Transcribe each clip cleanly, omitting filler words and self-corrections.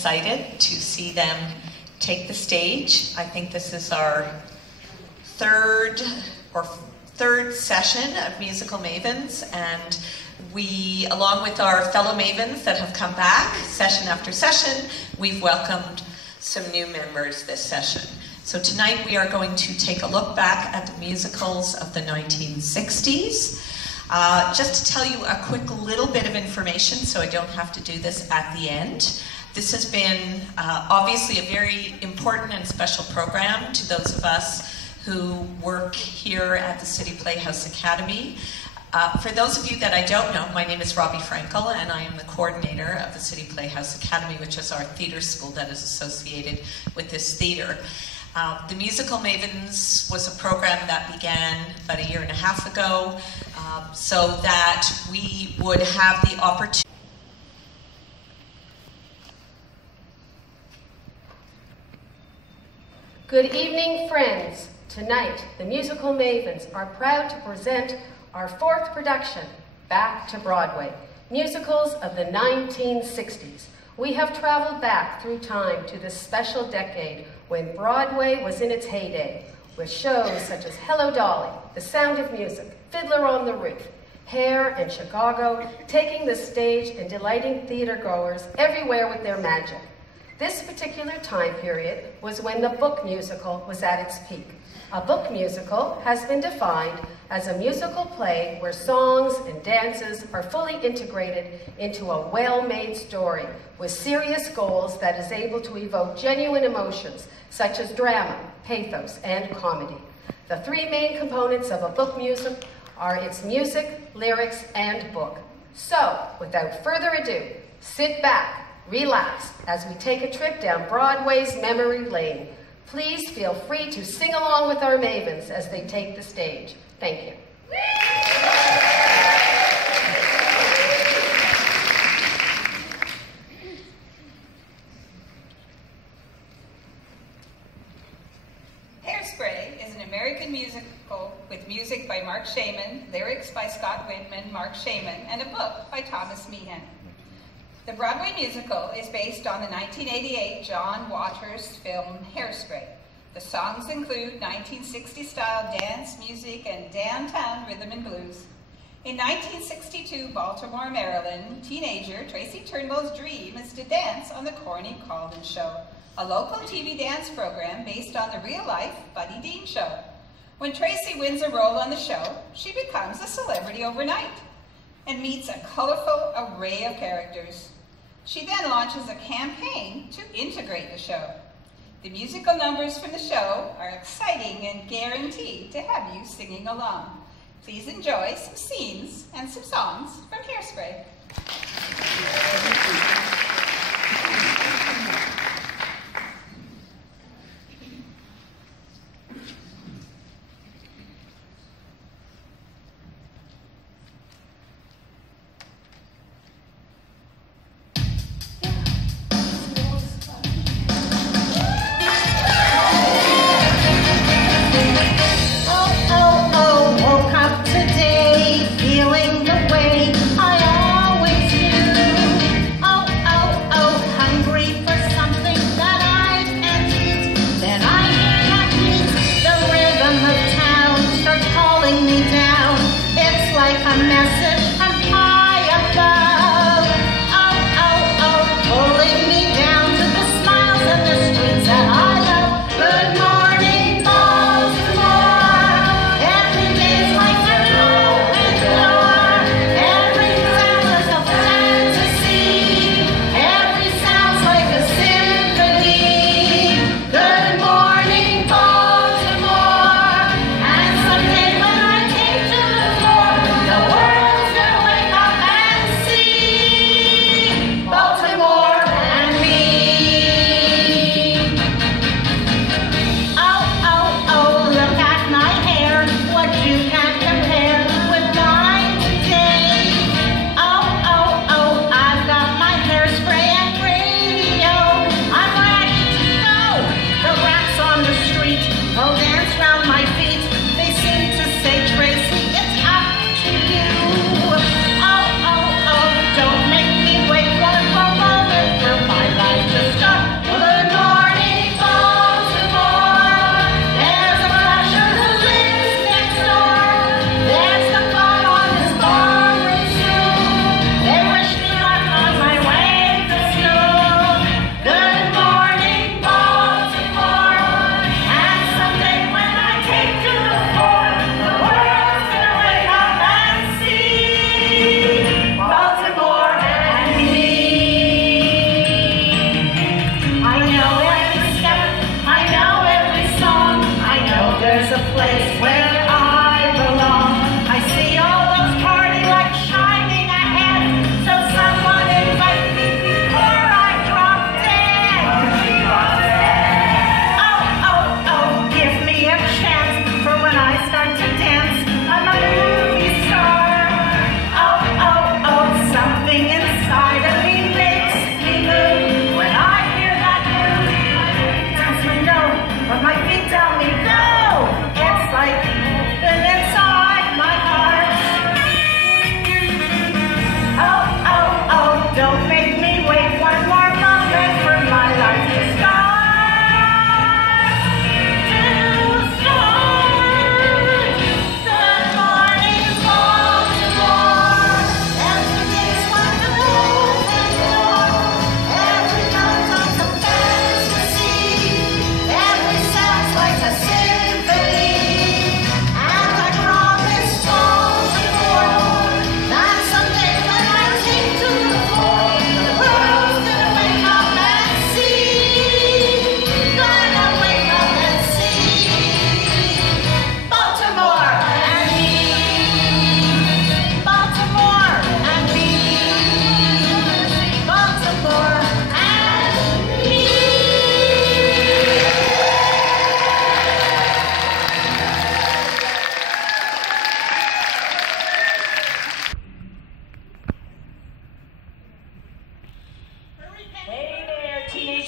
excited to see them take the stage. I think this is our third session of Musical Mavens, and we, along with our fellow Mavens that have come back session after session, we've welcomed some new members this session. So tonight we are going to take a look back at the musicals of the 1960s. Just to tell you a quick little bit of information so I don't have to do this at the end. This has been obviously a very important and special program to those of us who work here at the City Playhouse Academy. For those of you that I don't know, my name is Robbie Frankel, and I am the coordinator of the City Playhouse Academy, which is our theater school that is associated with this theater. The Musical Mavens was a program that began about 1.5 years ago, so that we would have the opportunity. Good evening, friends. Tonight, the Musical Mavens are proud to present our 4th production, Back to Broadway, musicals of the 1960s. We have traveled back through time to this special decade when Broadway was in its heyday, with shows such as Hello Dolly, The Sound of Music, Fiddler on the Roof, Hair, and Chicago, taking the stage and delighting theater-goers everywhere with their magic. This particular time period was when the book musical was at its peak. A book musical has been defined as a musical play where songs and dances are fully integrated into a well-made story with serious goals that is able to evoke genuine emotions such as drama, pathos, and comedy. The 3 main components of a book music are its music, lyrics, and book. So, without further ado, sit back, relax, as we take a trip down Broadway's memory lane. Please feel free to sing along with our Mavens as they take the stage. Thank you. Hairspray is an American musical with music by Mark Shaman, lyrics by Scott Whitman, Mark Shaman, and a book by Thomas Meehan. The Broadway musical is based on the 1988 John Waters film Hairspray. The songs include 1960s-style dance, music, and downtown rhythm and blues. In 1962 Baltimore, Maryland, teenager Tracy Turnbull's dream is to dance on the Corny Colvin Show, a local TV dance program based on the real-life Buddy Dean Show. When Tracy wins a role on the show, she becomes a celebrity overnight and meets a colorful array of characters. She then launches a campaign to integrate the show. The musical numbers from the show are exciting and guaranteed to have you singing along. Please enjoy some scenes and some songs from Hairspray. Feeling the way I always do. Oh,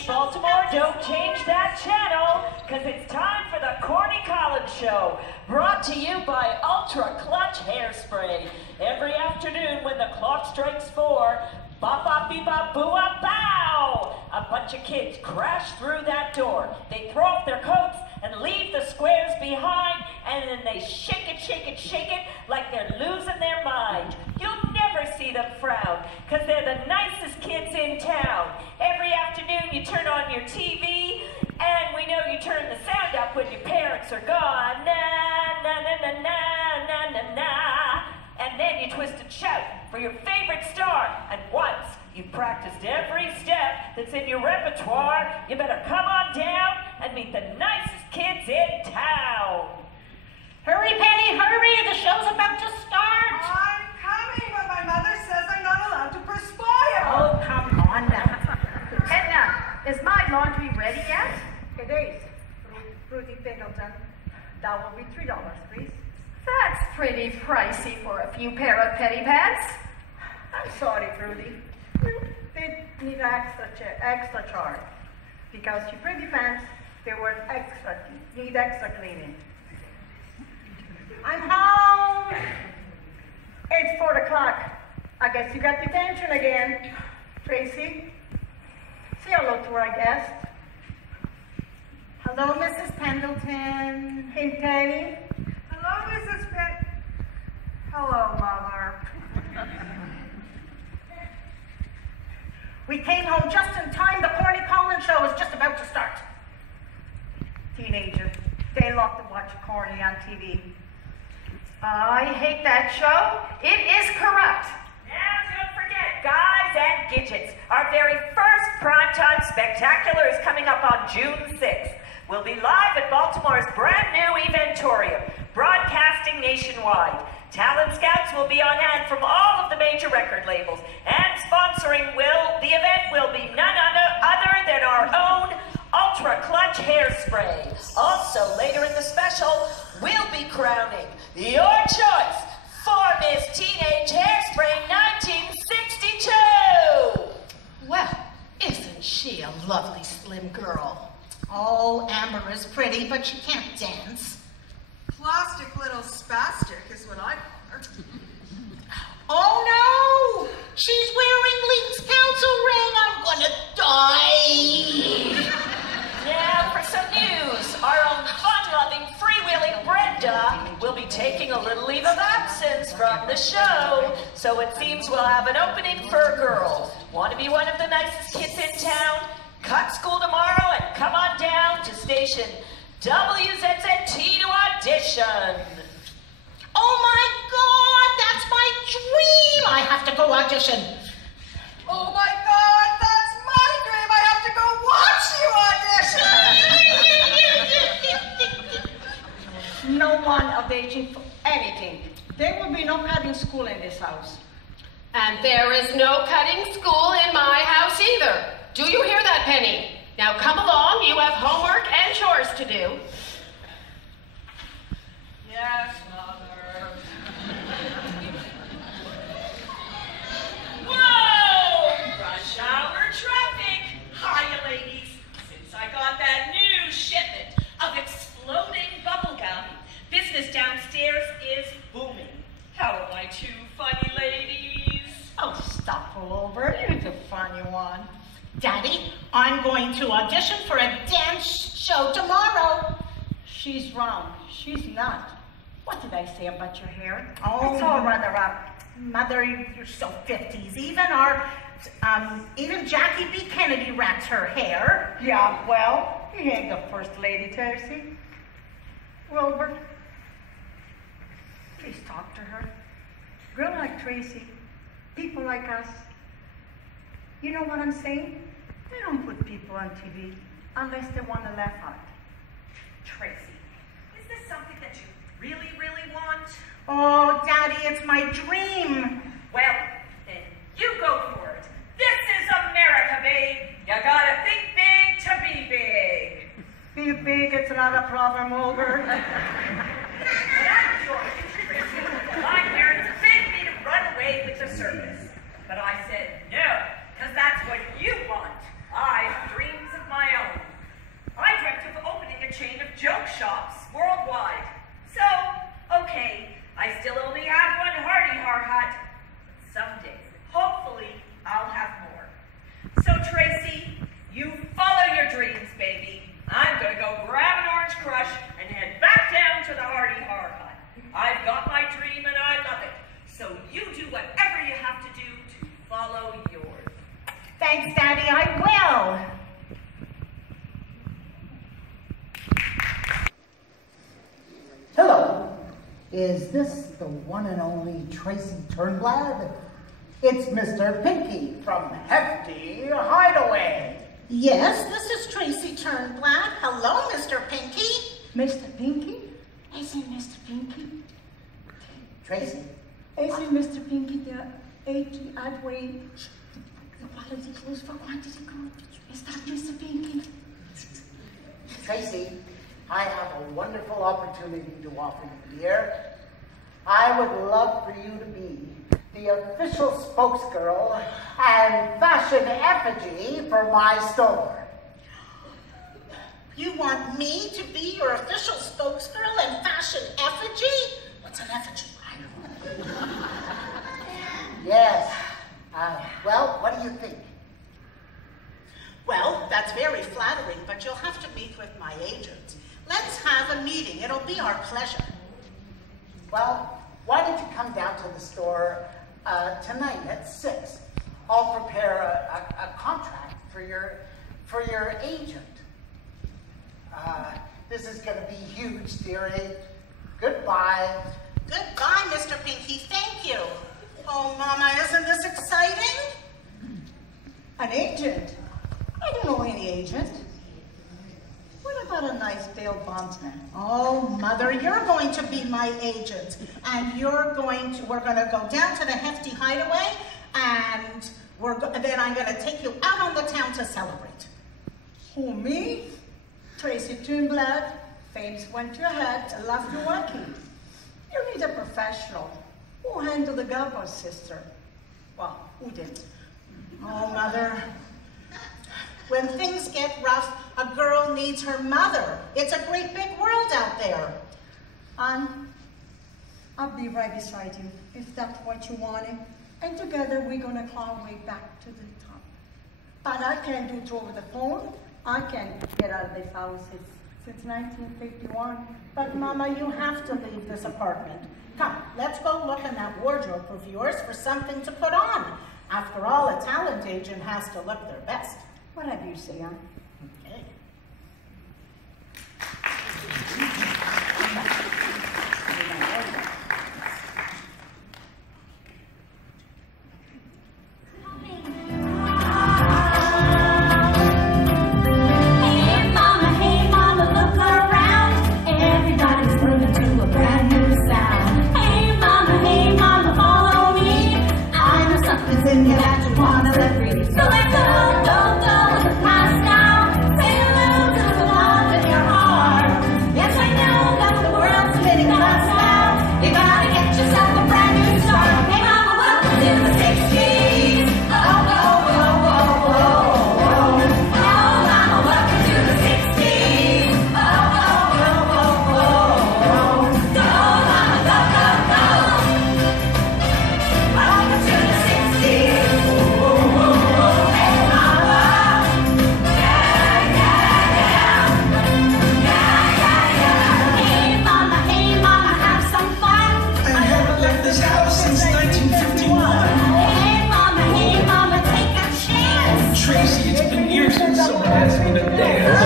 East Baltimore, don't change that channel, because it's time for the Corny Collins Show, brought to you by Ultra Clutch Hairspray. Every afternoon when the clock strikes 4, bop-bop-bee-bop-boo-up-bow! A bunch of kids crash through that door. They throw off their coats and leave the squares behind, and then they shake it, shake it, shake it like they're losing their mind. You'll never see them frown, because they're the nicest kids in town. Every afternoon you turn on your TV, and we know you turn the sound up when your parents are gone. Na, na, na, na, na, na, na, na. And then you twist and shout for your favorite star. And once you've practiced every step that's in your repertoire, you better come on down and meet the nicest kids in town. Hurry, Penny, hurry! The show's about to start! I'm coming, but my mother says I'm not allowed to perspire. Oh, come on now. Edna, is my laundry ready yet? It is. Ruthie Pendleton. That will be $3, please. That's pretty pricey for a few pair of petty pants. I'm sorry, Ruthie. You did need an extra charge. Because your pretty pants, they were need extra cleaning. I'm home. It's 4 o'clock. I guess you got detention again. Tracy, say hello to our guest. Hello, Mrs. Pendleton. Hey, Penny. Hello, Mrs. Hello, Mother. We came home just in time. The Corny Collins Show is just about to start. Teenagers, they love to watch Corny on TV. I hate that show. It is corrupt. Now don't forget, Guys and Gidgets. Our very first primetime spectacular is coming up on June 6th. We'll be live at Baltimore's brand new Eventorium, broadcasting nationwide. Talent scouts will be on hand from all of the major record labels, and sponsoring the event will be none other than our own Ultra Clutch Hairspray. Also, later in the special, we'll be crowning your choice for Miss Teenage Hairspray 1962. Well, isn't she a lovely slim girl? Oh, Amber is pretty, but she can't dance. Plastic little spastic is what I call her. Oh no! She's wearing Link's council ring! I'm gonna die! Now for some news. Our own fun-loving, freewheeling Brenda will be taking a little leave of absence from the show, so it seems we'll have an opening for a girl. Want to be one of the nicest kids in town? Cut school tomorrow and come on down to station WZZT to audition. Oh my God, that's my dream! I have to go audition. Oh my God, that's my dream. I have to go watch you audition. No one of aging for anything. There will be no cutting school in this house. And there is no cutting school in my house either. Do you hear that, Penny? Now come along, you have homework and chores to do. Yes, Mother. Whoa! Rush hour traffic! Hiya, ladies. Since I got that new shipment of exploding bubblegum, business downstairs is booming. How are my two funny ladies? Oh, stop all over. You're the funny one. Daddy, I'm going to audition for a dance show tomorrow. She's wrong. She's not. What did I say about your hair? Oh, it's all rather up. Mother, you're so 50s. Even Jackie B. Kennedy wraps her hair. Yeah, well, he ain't the first lady, Tracy. Wilbur, please talk to her. Girl like Tracy, people like us. You know what I'm saying? They don't put people on TV unless they want to laugh out. Tracy, is this something that you really, really want? Oh, Daddy, it's my dream. Well, then you go for it. This is America, babe. You gotta think big to be big. Be big, it's not a problem, Wilbur. That's yours, Tracy. My parents begged me to run away with the circus. But I said no, because that's what you want. I have dreams of Is this the one and only Tracy Turnblad? It's Mr. Pinky from Hefty Hideaway. Yes, this is Tracy Turnblad. Hello, Mr. Pinky. Mr. Pinky? Is it Mr. Pinky? Tracy? Is it Mr. Pinky, the 80 Adway, the quality clothes for quantity good? Is that Mr. Pinky? Tracy, I have a wonderful opportunity to offer you, dear. I would love for you to be the official spokesgirl and fashion effigy for my store. You want me to be your official spokesgirl and fashion effigy? What's an effigy? Yes. Well, what do you think? Well, that's very flattering, but you'll have to meet with my agent. Let's have a meeting. It'll be our pleasure. Well, why don't you come down to the store tonight at 6? I'll prepare a contract for your agent. This is going to be huge, dearie. Goodbye. Goodbye, Mr. Pinky. Thank you. Oh, Mama, isn't this exciting? An agent? I don't know any agent. What about a nice bail bondsman? Oh, Mother, you're going to be my agent. And we're going to go down to the Hefty Hideaway, and then I'm going to take you out on the town to celebrate. Who, me? Tracy Turnblad, fame's went to your head, and left you working. You need a professional. Who handled the Gabba sister? Well, who did? Oh, Mother. When things get rough, a girl needs her mother. It's a great big world out there. I'll be right beside you, if that's what you wanted. And together we're gonna claw our way back to the top. But I can't do it over the phone. I can't get out of this house since 1951. But Mama, you have to leave this apartment. Come, let's go look in that wardrobe of yours for something to put on. After all, a talent agent has to look their best. Whatever you say, huh? Okay. Hey mama, look around. Everybody's moving to a brand new sound. Hey mama, follow me. I know something's in you that you wanna let free. So let's go with the past now. Say hello to the love in your heart. Yes, I know that the world's spinning fast now. You gotta get yourself a brand new start. Hey mama, welcome to the 60s. Oh, oh, oh, oh, oh, oh. Oh, mama, welcome to the 60s. Oh, oh, oh, oh, oh, oh. Go, mama, go, go, go. Welcome to the 60s. Oh, oh, oh, oh. Hey mama. Yeah, yeah, yeah. Yeah, yeah, yeah. Hey mama, have some fun. I haven't left this house since 1951. Hey mama, take a chance. Tracy, it's been years since someone asked me to dance.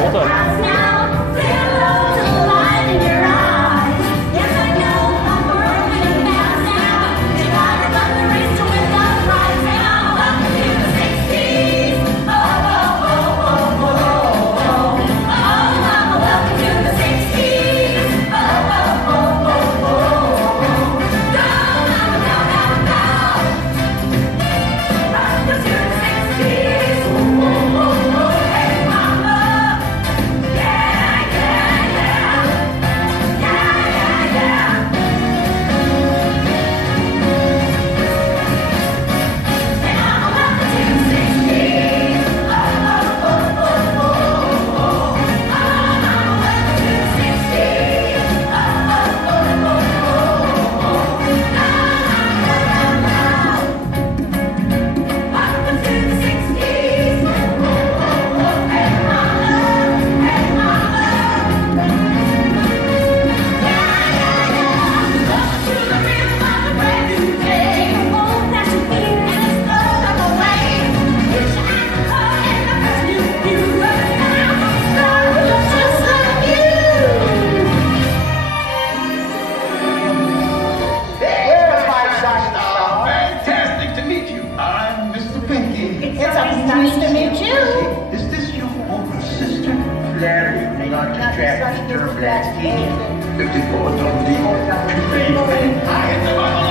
Hold up. Now, say hello to the light in your eyes. Yes, I know that we're moving fast now. You gotta run the race to win the prize. Hey mama, welcome to the 60s. Oh, oh, oh, oh, oh, oh. Oh, mama, welcome to the 60s. Oh, oh, oh, oh, oh, oh. Go, mama, go, go, go. Welcome to the 60s. Oh, oh, oh, oh. Hey mama. you. Is this your older sister? Flair, not distracted, Durflat, 54 WD, I hit the bottle!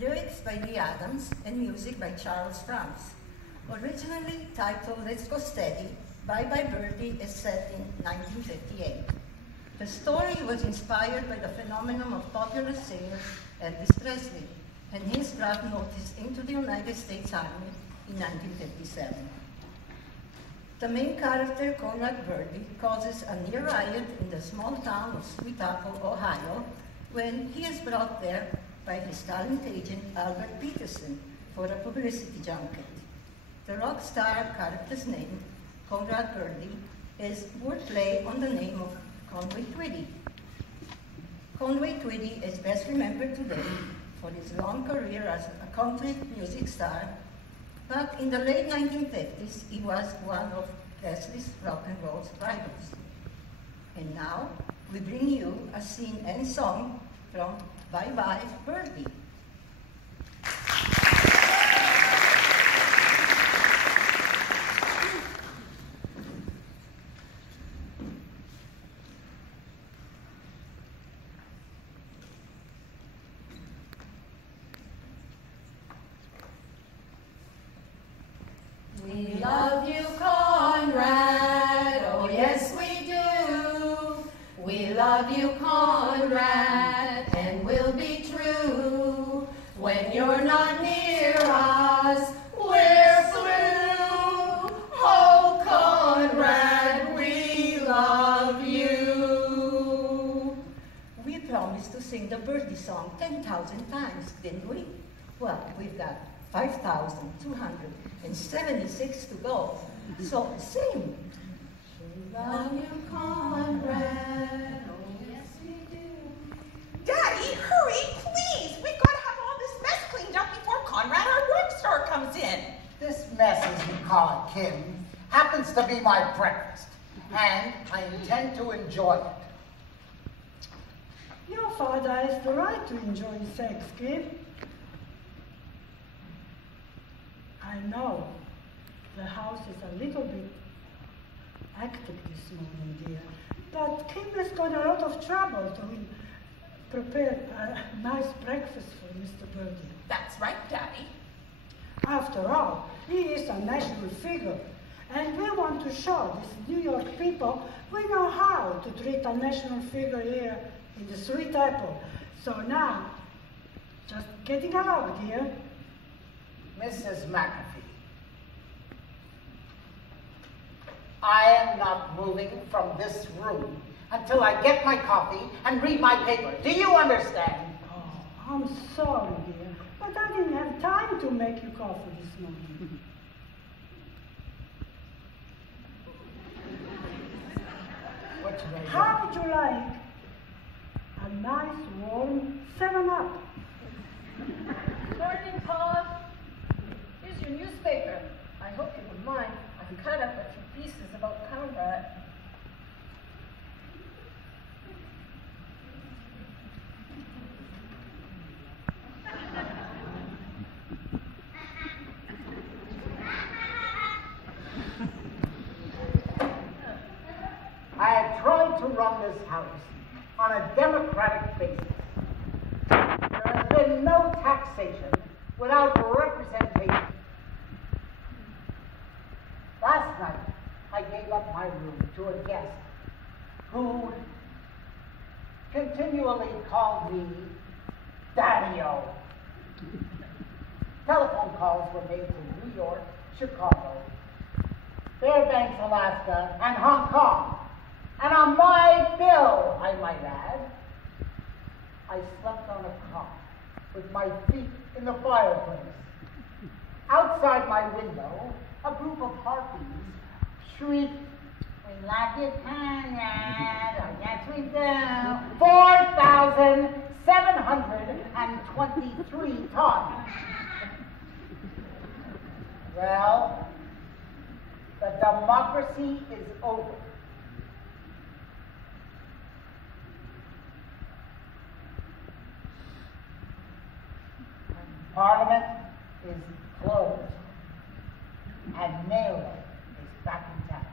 Lyrics by Lee Adams and music by Charles Franz. Originally titled Let's Go Steady, Bye Bye Birdie is set in 1958. The story was inspired by the phenomenon of popular singer Elvis Presley and his draft notice into the United States Army in 1957. The main character, Conrad Birdie, causes a near riot in the small town of Sweet Apple, Ohio, when he is brought there by his talent agent, Albert Peterson, for a publicity junket. The rock star character's name, Conrad Birdie, is wordplay on the name of Conway Twitty. Conway Twitty is best remembered today for his long career as a country music star, but in the late 1950s, he was one of Presley's rock and roll's rivals. And now, we bring you a scene and song from Bye Bye Birdie. We love you, Conrad, oh yes we do. We love you, Conrad, and we'll be true. When you're not near us, we're through. Oh, Conrad, we love you. We promised to sing the Birdie song 10,000 times, didn't we? Well, we've got 5,276 to go, so sing. We love you, Conrad, oh yes we do. Daddy, hurry, please! We've got to have all this mess cleaned up before Conrad, our rock star, comes in. This mess, as you call it, Kim, happens to be my breakfast, and I intend to enjoy it. Your father has the right to enjoy sex, Kim. I know the house is a little bit hectic this morning, dear, but Kim has got a lot of trouble to prepare a nice breakfast for Mr. Birdie. That's right, Daddy. After all, he is a national figure, and we want to show these New York people we know how to treat a national figure here in the Sweet Apple. So now, just getting along, dear. Mrs. McAfee, I am not moving from this room until I get my coffee and read my paper. Do you understand? Oh, I'm sorry, dear, but I didn't have time to make you coffee this morning. How would you like a nice warm 7-Up? Morning, Paula. Here's your newspaper. I hope you don't mind. I've cut up a few pieces about Conrad. I have tried to run this house on a democratic basis. There has been no taxation without representation. Last night, I gave up my room to a guest who continually called me Daddy-O. Telephone calls were made to New York, Chicago, Fairbanks, Alaska, and Hong Kong. And on my bill, I might add, I slept on a cot with my feet in the fireplace. Outside my window, a group of harpies shrieked like it, Conrad. Oh, yes, we do. 4,723 times. Well, the democracy is over. Parliament is closed. And Nero is back in town.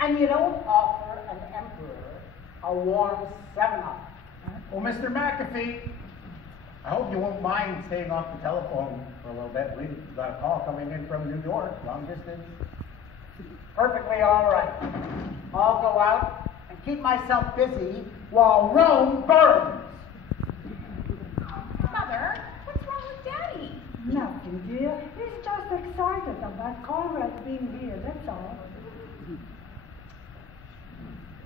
And you don't offer an emperor a warm 7-up. Well, Mr. McAfee, I hope you won't mind staying off the telephone for a little bit. We've got a call coming in from New York, long distance. Perfectly all right. I'll go out and keep myself busy while Rome burns. Mother, what's wrong with Daddy? Nothing, dear. He's just excited about Conrad being here, that's all.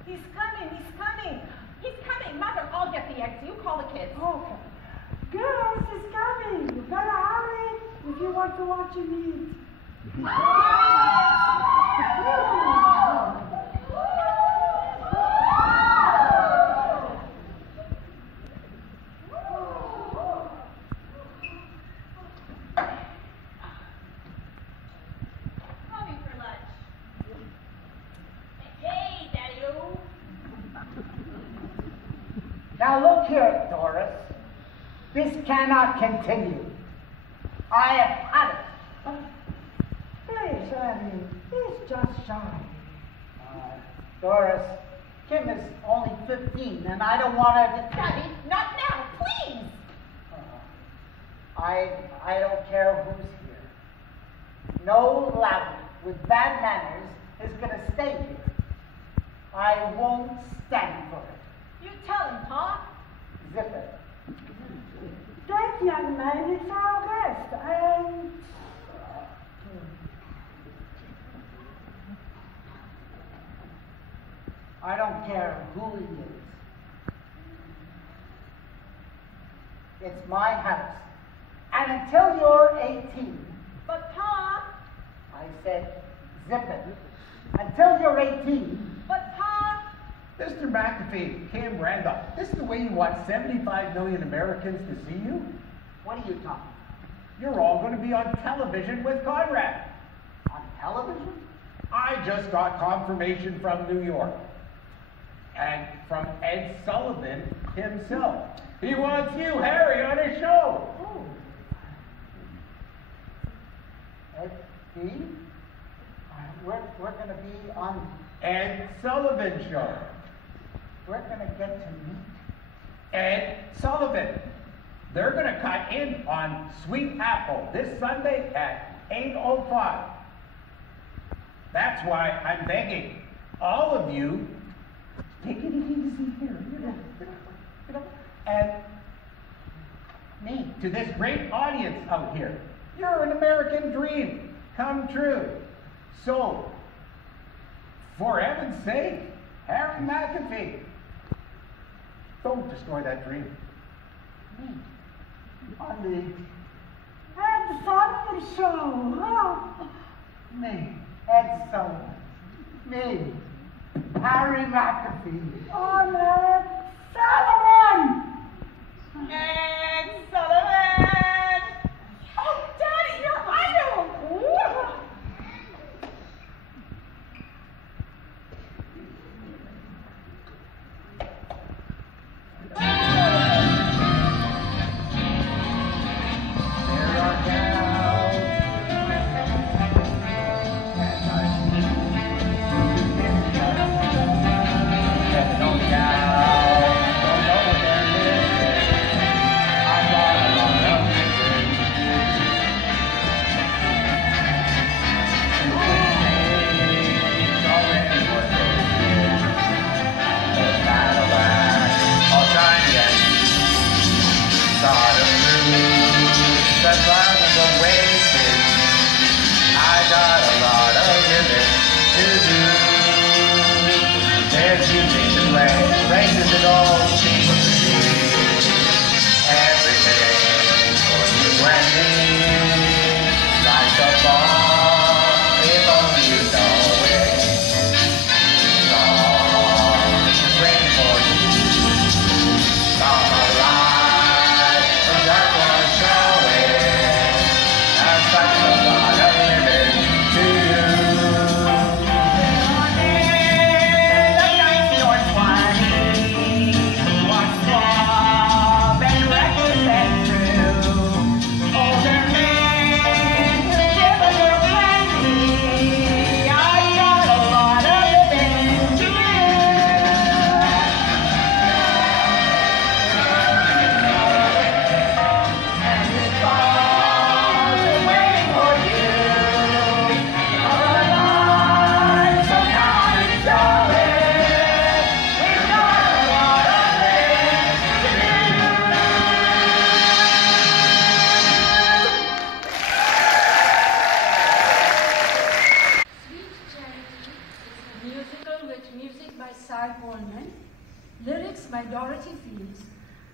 He's coming, he's coming. He's coming. Mother, I'll get the eggs. You call the kids. Okay. Girls, he's coming. You better hurry if you want to watch him eat. Coming for lunch. Hey, Daddy-o. Now look here, Doris. This cannot continue. I have had it. Please, Annie, he's just shy. Doris, Kim is only 15, and I don't want her to... Daddy, not now, please. I don't care who's here. No lout with bad manners is going to stay here. I won't stand for it. You tell him, Pa. Zip it. That young man is our guest, and... I don't care who he is. It's my house. And until you're 18, But, Pa. I said zip it. Until you're 18, But, Pa. Mr. McAfee, Kim Randolph, this is the way you want 75 million Americans to see you? what are you talking You're all going to be on television with Conrad. about? On television? I just got confirmation from New York. And from Ed Sullivan himself. He wants you, Harry, on his show. Oh. Ed, Steve? We're going to be on... Ed Sullivan show. We're going to get to meet... Ed Sullivan. They're going to cut in on Sweet Apple this Sunday at 8:05. That's why I'm begging all of you, take it easy here, and me, to this great audience out here. You're an American dream come true. So, for heaven's sake, Harry McAfee, don't destroy that dream. Me. On the... Ed Sullivan Show, huh? Me. Ed Sullivan. Me. Harry McAfee. On Ed Sullivan! Ed Sullivan. Oh, Daddy, your idol. There are gals, and I see you miss us. And no gal, don't know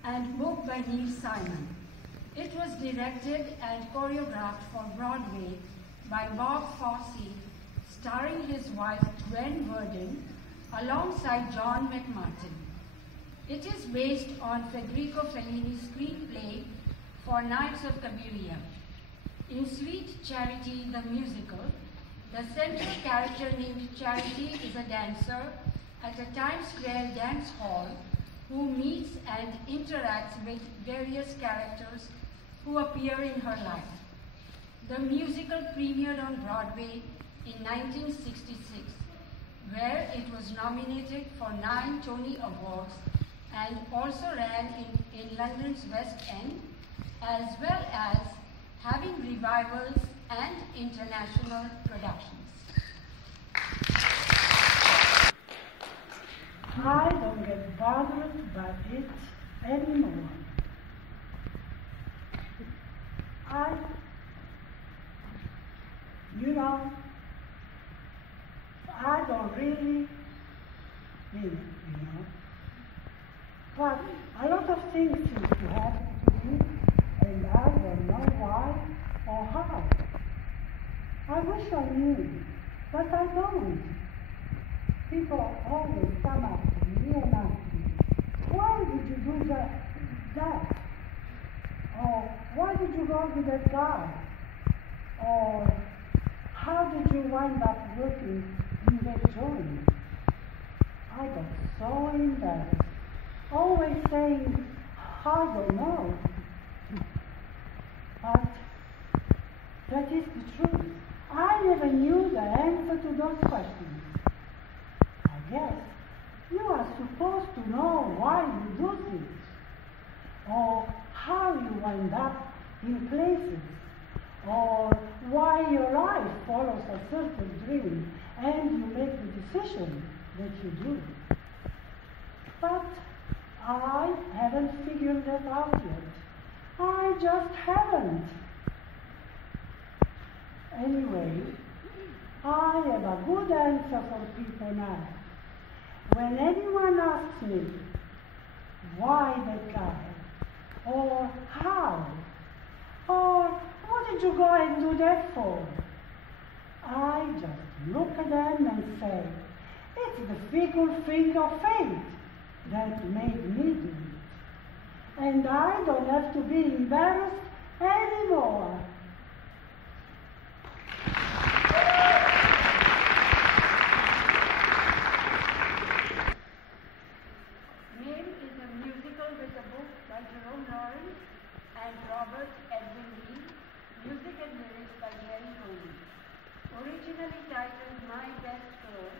and book by Neil Simon. It was directed and choreographed for Broadway by Bob Fosse, starring his wife Gwen Verdon alongside John McMartin. It is based on Federico Fellini's screenplay for Nights of Cabiria. In Sweet Charity the Musical, the central character named Charity is a dancer at a Times Square dance hall who meets and interacts with various characters who appear in her life. The musical premiered on Broadway in 1966, where it was nominated for 9 Tony Awards and also ran in London's West End, as well as having revivals and international productions. I don't get bothered by it anymore. I don't really mean it, But a lot of things seem to happen to me, and I don't know why or how. I wish I knew, but I don't. People always come up to me and ask me, why did you do that? Or why did you go with that guy? Or how did you wind up working in that joint? I got so embarrassed, always saying, I don't know. But that is the truth. I never knew the answer to those questions. I guess you are supposed to know why you do things, or how you wind up in places, or why your life follows a certain dream and you make the decision that you do. But I haven't figured that out yet. I just haven't. Anyway, I have a good answer for people now. When anyone asks me, why that guy? Or how? Or what did you go and do that for? I just look at them and say, it's the fickle thing of fate that made me do it. And I don't have to be embarrassed anymore. Name is a musical with a book by Jerome Lawrence and Robert Edwin Lee, music and lyrics by Jerry Coney. Originally titled My Best Girl,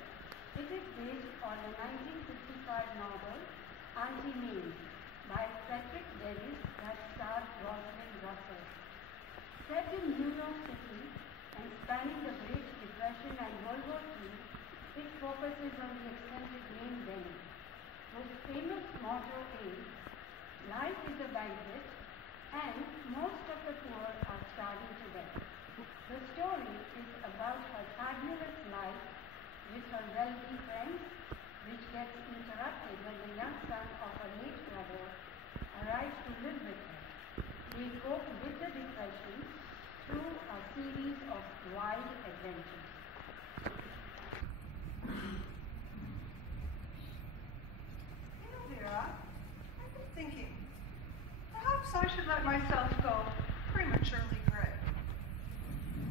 it is based on the 1955 novel Auntie Mame by Frederick Dennis that starred Rosalind Russell. Set in New York City and spanning the Great Depression and World War II, it focuses on the eccentric Mame Dennis, whose famous motto is, life is a banquet, and most of the poor are starving to death. The story is about her fabulous life with her wealthy friends, which gets interrupted when the young son of her late brother arrives to live with her. They cope with the depression through a series of wild adventures. Vera, I've been thinking, perhaps I should let myself go prematurely gray.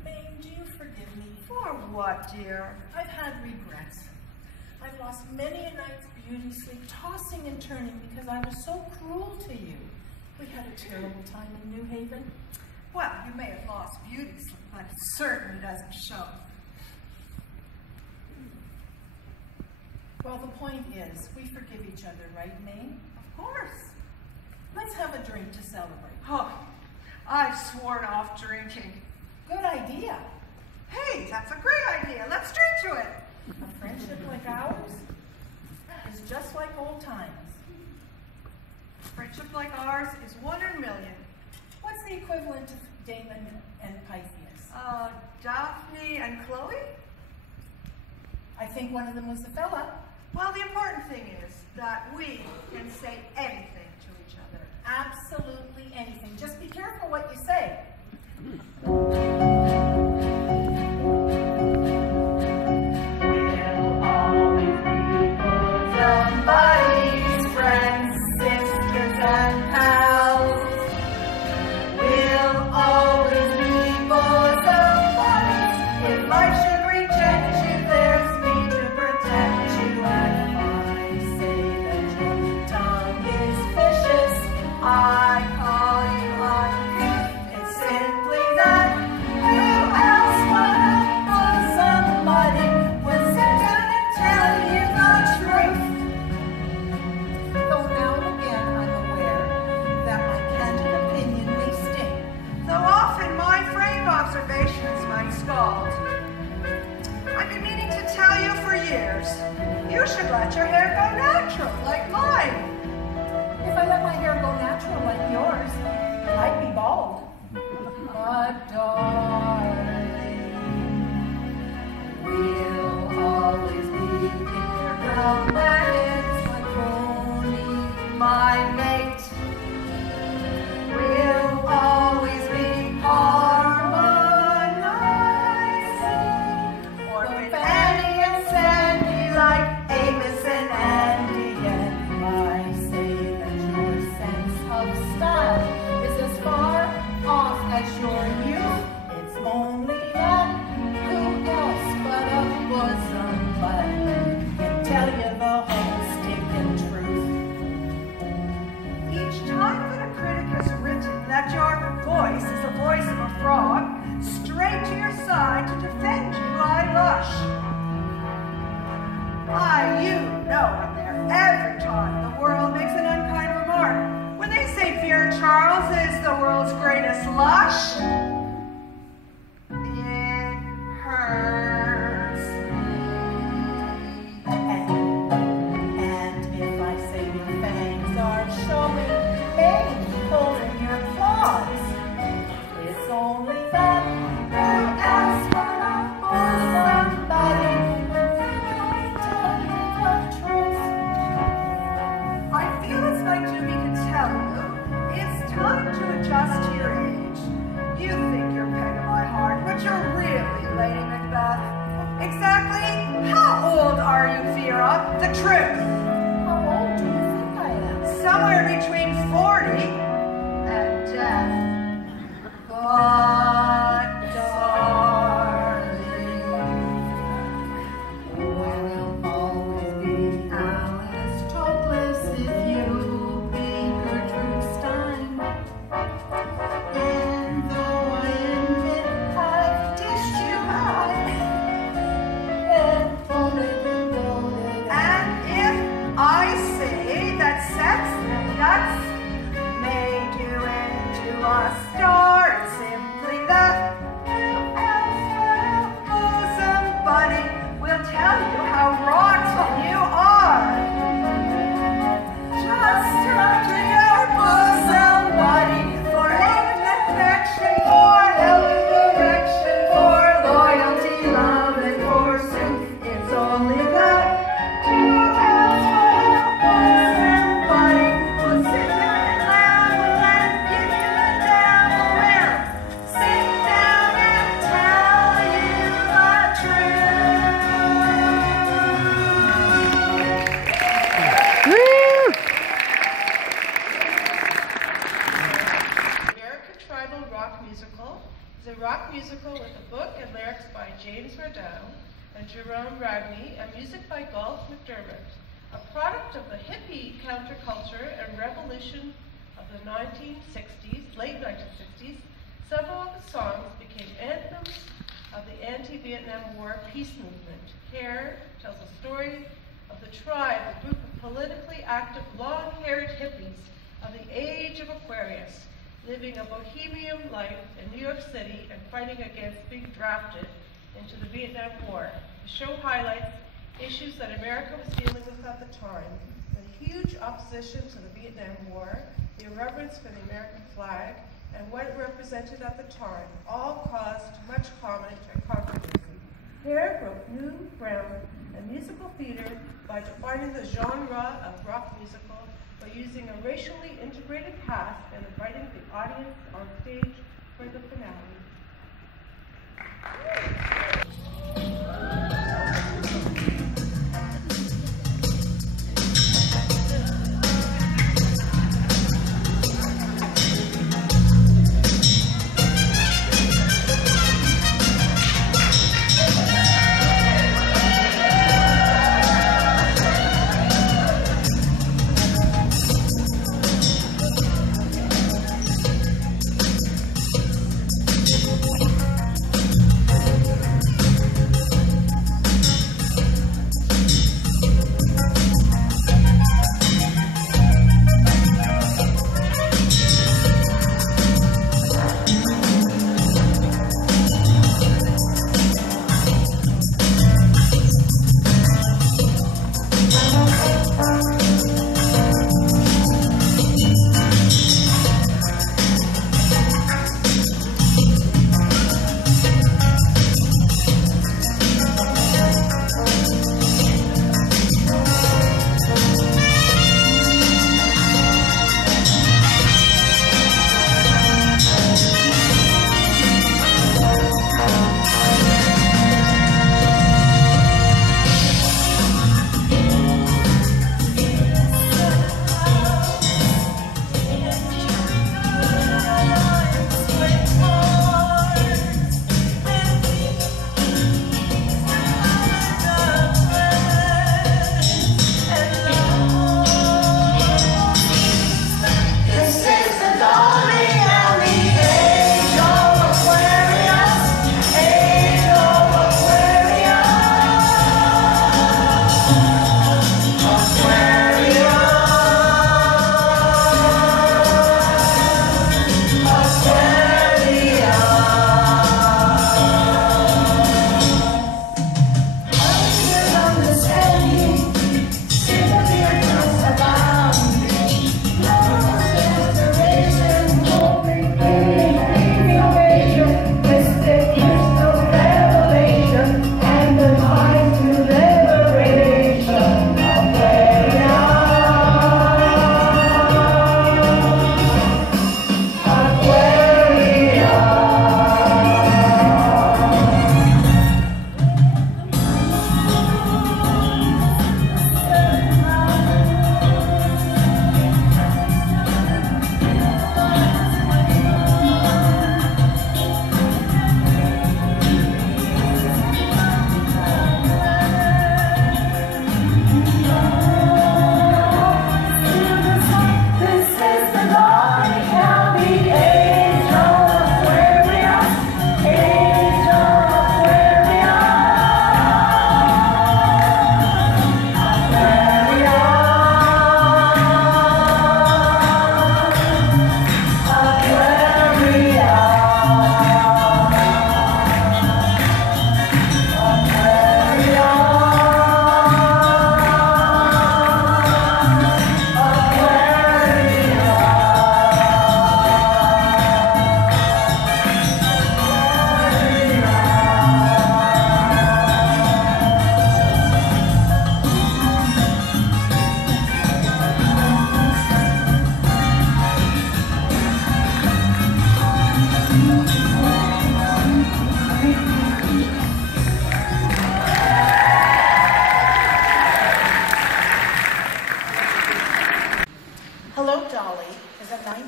Mame, do you forgive me? For what, dear? I've had regrets. I've lost many a night's beauty sleep, tossing and turning because I was so cruel to you. We had a terrible time in New Haven. Well, you may have lost beauty sleep, but it certainly doesn't show. Well, the point is, we forgive each other, right, Mame? Of course. Let's have a drink to celebrate. Oh, I've sworn off drinking. Good idea. Hey, that's a great idea. Let's drink to it. A friendship like ours is just like old times. Friendship like ours is 1 in a million. What's the equivalent of Damon and Pythias? Daphne and Chloe? I think one of them was the fella. Well, the important thing is that we can say anything to each other. and pals. We'll always be bosom buddies. If life should reject you, there's me to protect you. And if I say that your tongue is vicious, I call you uncouth. It's simply that. Who else but a bosom buddy will sit down and tell you the truth? Though now and again I'm aware that my candid opinion may sting. Though often my frank observations might scald. I've been meaning to tell you for years, you should let your hair go natural, like mine. If I let my hair go natural like yours, I'd be bald. But darling, we'll always be your companions, my pony, my mate. We'll always be harmonizing, or with Annie and Sandy, like Amos and Andy. And I say that your sense of style is as far off as your youth. It's only that. Who else but a bosom buddy can tell you the whole stinking truth? Each time that a critic has written that your voice is the voice of a frog, straight to your side to defend you I rush. You know I'm there every time the world makes an unkind remark. When they say Vera Charles is the world's greatest lush, it hurts me. And if I say your fangs are showing, maybe pulling your claws, it's only that. Who else but a bosom buddy will tell you the truth? I feel it's my duty to tell you, it's time to adjust to your age. You think you're Peg of my heart, but you're really Lady Macbeth. Exactly how old are you, Vera? The truth. How old do you think I am? Somewhere between 40 and death. But, darling, we'll always be Alice Toklas if you be Gertrude Stein. And though I admit I've dished you high, and if I say that sex and nuts may do into a star, it's simply that. Who else but a bosom buddy will tell you how rotten you are? Just turn to your bosom buddy for aid and affection, for help and direction, for loyalty, love, and forsooth. It's only that. Who else but a bosom buddy will sit down and ramble and give you the devil will sit down and tell you the American Tribal Rock Musical is a rock musical with a book and lyrics by James Radow and Jerome Ragney and music by Golf McDermott. A product of the hippie counterculture and revolution of the 1960s, late 1960s, several of the songs became anthems of the anti-Vietnam War peace movement. Hair tells a story of the tribe, a group of politically active, long-haired hippies of the age of Aquarius, living a bohemian life in New York City and fighting against being drafted into the Vietnam War. The show highlights issues that America was dealing with at the time, the huge opposition to the Vietnam War, the irreverence for the American flag, and what it represented at the time, all caused much comment and controversy. Hare broke new ground in musical theater by defining the genre of rock musical by using a racially integrated cast and inviting the audience on stage for the finale.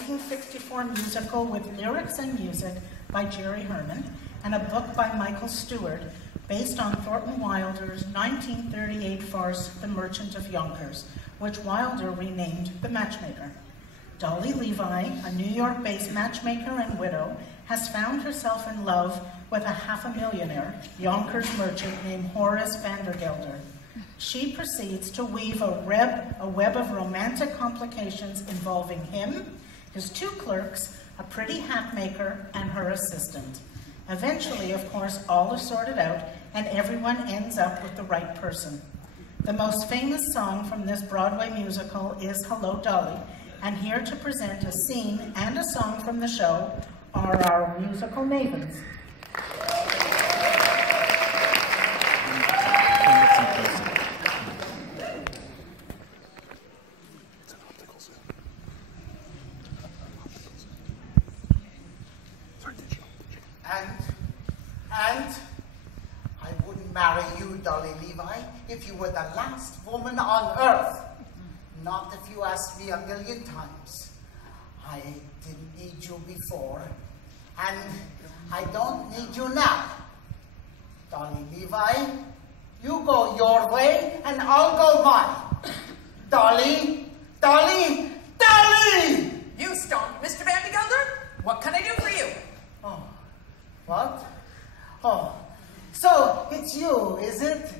1964 musical with lyrics and music by Jerry Herman, and a book by Michael Stewart based on Thornton Wilder's 1938 farce, The Merchant of Yonkers, which Wilder renamed The Matchmaker. Dolly Levi, a New York-based matchmaker and widow, has found herself in love with a half-a-millionaire Yonkers merchant named Horace Vandergelder. She proceeds to weave a web of romantic complications involving him, his two clerks, a pretty hat maker, and her assistant. Eventually, of course, all is sorted out, and everyone ends up with the right person. The most famous song from this Broadway musical is Hello, Dolly, and here to present a scene and a song from the show are our musical mavens. And I wouldn't marry you, Dolly Levi, if you were the last woman on earth. Not if you asked me 1,000,000 times. I didn't need you before, and I don't need you now. Dolly Levi, you go your way, and I'll go mine. Dolly, Dolly, Dolly! You stomp, Mr. Vandergelder? What can I do for you? Oh, what? Oh, so it's you, is it?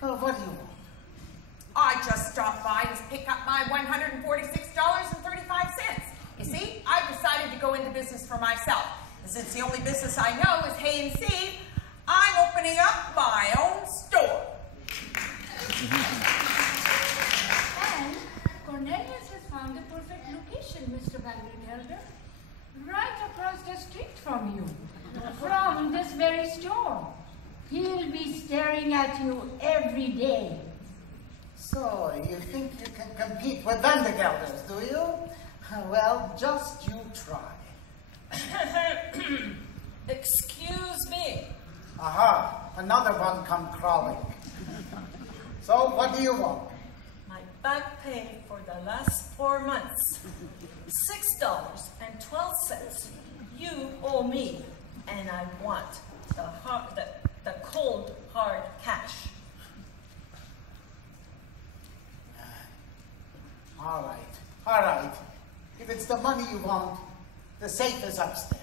What do you want? I just stopped by to pick up my $146.35. You see, I've decided to go into business for myself. And since the only business I know is hay and seed, I'm opening up my own store. And Cornelius has found the perfect location, Mr. Vandergelder. Right across the street from you. From this very store. He'll be staring at you every day. So, you think you can compete with Vandergelders, do you? Well, just you try. Excuse me. Aha, another one come crawling. So, what do you want? My back pay for the last 4 months. $6.12. You owe me, and I want the cold, hard cash. All right. If it's the money you want, the safe is upstairs.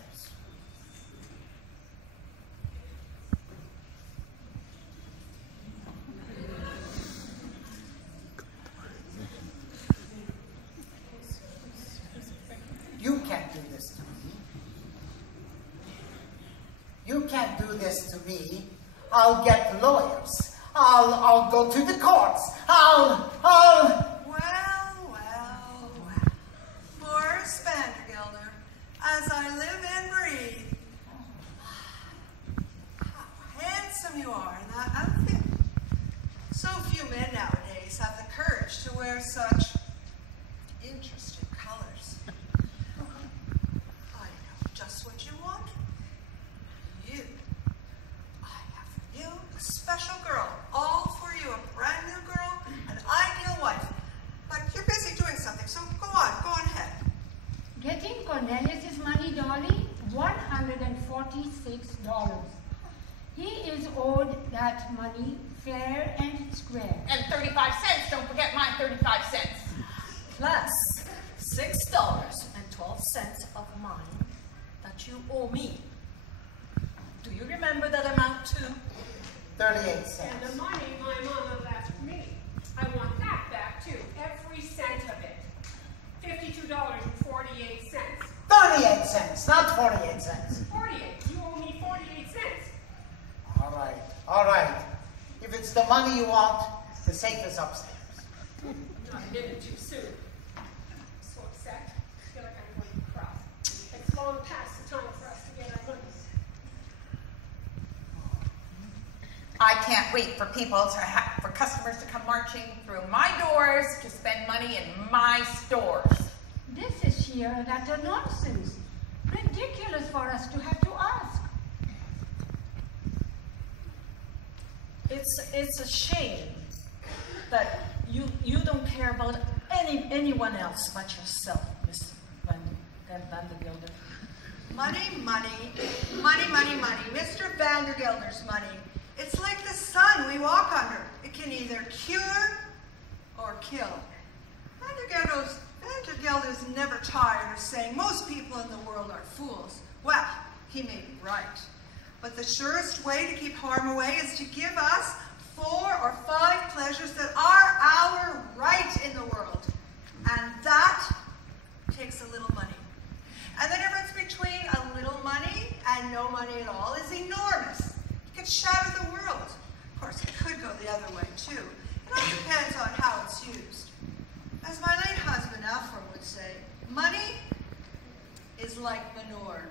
You can't do this to me. You can't do this to me. I'll get lawyers. I'll go to the courts. Horace Vandergelder, as I live and breathe. How handsome you are in that outfit. So few men nowadays have the courage to wear such interesting colors. I know just what you want. You. I have for you a special girl, all for you, a brand new girl, an ideal wife. But you're busy doing something, so go on ahead. Getting Cornelius' money, Dolly, $146. He is owed that money fair and square. And 35 cents, don't forget my 35 cents. Plus $6.12 of mine that you owe me. Do you remember that amount too? 38 cents. And the money my mama left me. I want that back too, every cent of it. $52.48. 38 cents, not 48 cents. 48. You owe me 48 cents. All right. If it's the money you want, the safe is upstairs. I did it too soon. I'm so upset. I feel like I'm going to cry. It's long past the time for us to get our money. I can't wait for for customers to come marching through my doors to spend money in my stores. This is sheer and utter nonsense. Ridiculous for us to have to ask. It's a shame that you don't care about anyone else but yourself, Vandergilder. Money, money, money, money, money. Mr. Vandergilder's money. It's like the sun we walk under. It can either cure or kill. Vandergilder's never tired of saying most people in the world are fools. Well, he may be right. But the surest way to keep harm away is to give us 4 or 5 pleasures that are our right in the world. And that takes a little money. And the difference between a little money and no money at all is enormous. It could shatter the world. Of course, it could go the other way, too. It all depends on how it's used. As my late husband, Alfred, would say, money is like manure.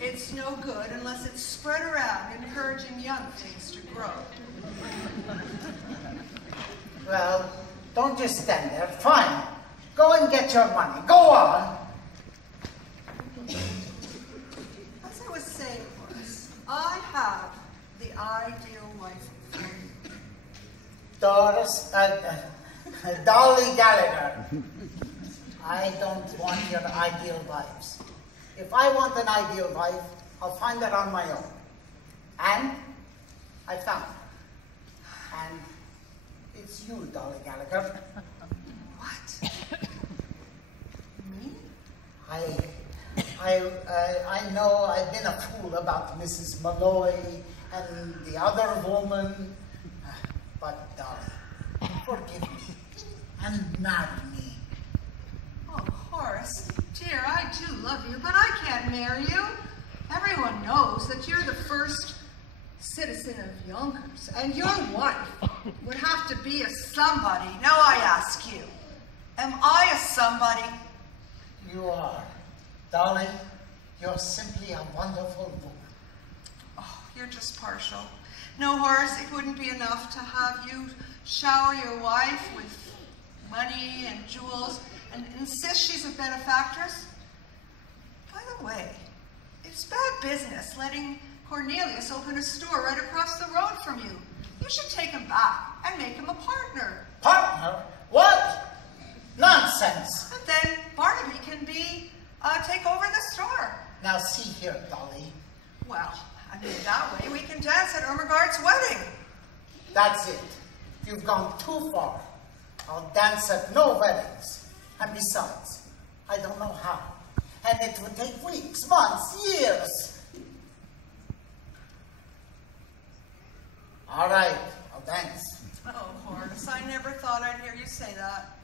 It's no good unless it's spread around, encouraging young things to grow. Well, don't just stand there. Fine. Go and get your money. Go on. As I was saying, Horace, I have the ideal wife for you. Doris, Dolly Gallagher. I don't want your ideal wives. If I want an ideal wife, I'll find it on my own. And I found it. And it's you, Dolly Gallagher. What? Me? I know I've been a fool about Mrs. Malloy and the other woman, but Dolly, forgive me and marry me. Oh, Horace, dear, I do love you, but I can't marry you. Everyone knows that you're the first citizen of Yonkers, and your wife would have to be a somebody. Now I ask you, am I a somebody? You are. Dolly, you're simply a wonderful woman. Oh, you're just partial. No, Horace, it wouldn't be enough to have you shower your wife with money and jewels and insist she's a benefactress. By the way, it's bad business letting Cornelius open a store right across the road from you. You should take him back and make him a partner. Partner? What? Nonsense. And then Barnaby can take over the store. Now see here, Dolly. Well, I mean, that way we can dance at Ermengarde's wedding. That's it. You've gone too far. I'll dance at no weddings. And besides, I don't know how. And it would take weeks, months, years. All right, I'll dance. Oh, Horace, I never thought I'd hear you say that.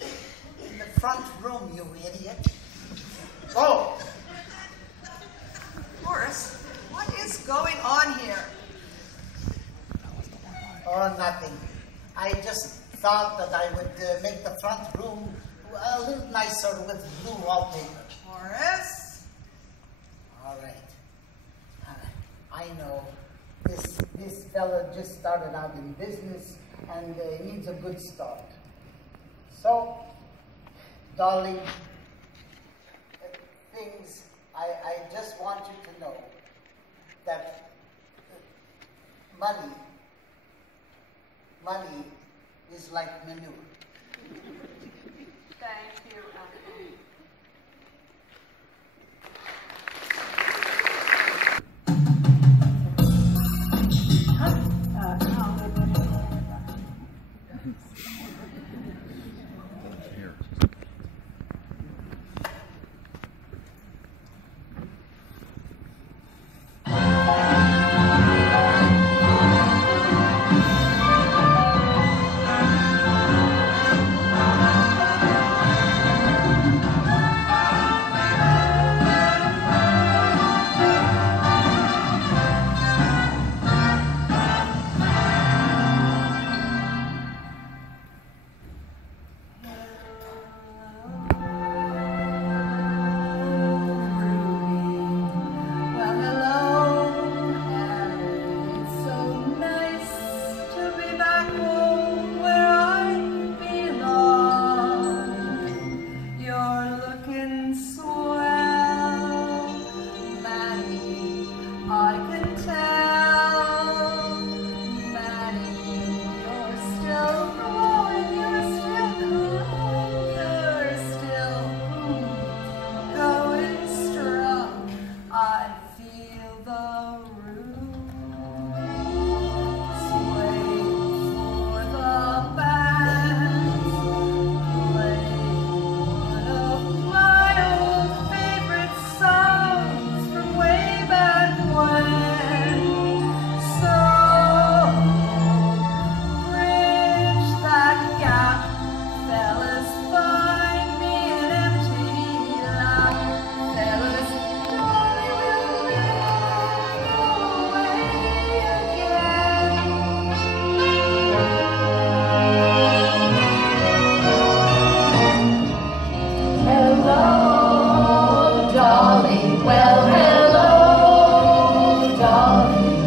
In the front room, you idiot. Go. Horace, what is going on here? Oh, nothing. I just thought that I would make the front room a little nicer with blue wallpaper. Horace? All right. I know this fella just started out in business and needs a good start. So, Dolly, I just want you to know that money is like manure. Thank you, Uncle.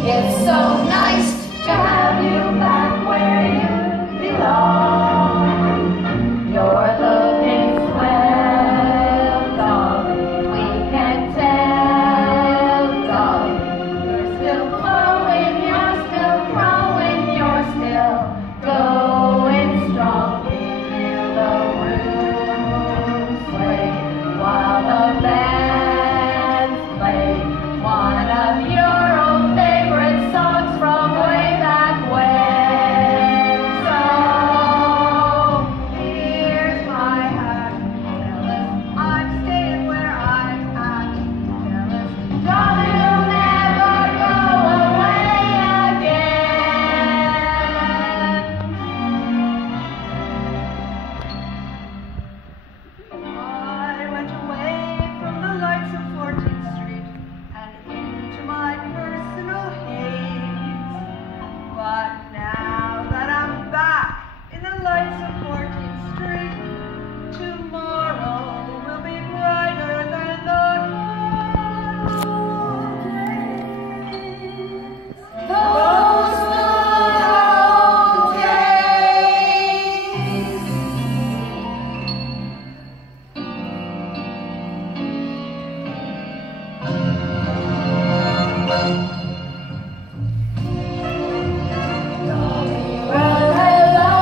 It's so nice to have you back where you belong. You're looking swell, darling. We can tell, darling. You're still glowing, you're still growing, you're still going strong. We feel the room sway while the bands play one of your old favorite songs from way back when. So here's my hat, Phyllis. I'm staying where I'm at, Phyllis. Darling, you'll never go away again. I went away from the lights of 14th Street and into my personal haze. But now that I'm back in the lights of 14th Street, tomorrow will be brighter than the whole days. Those good old days. Well, hello,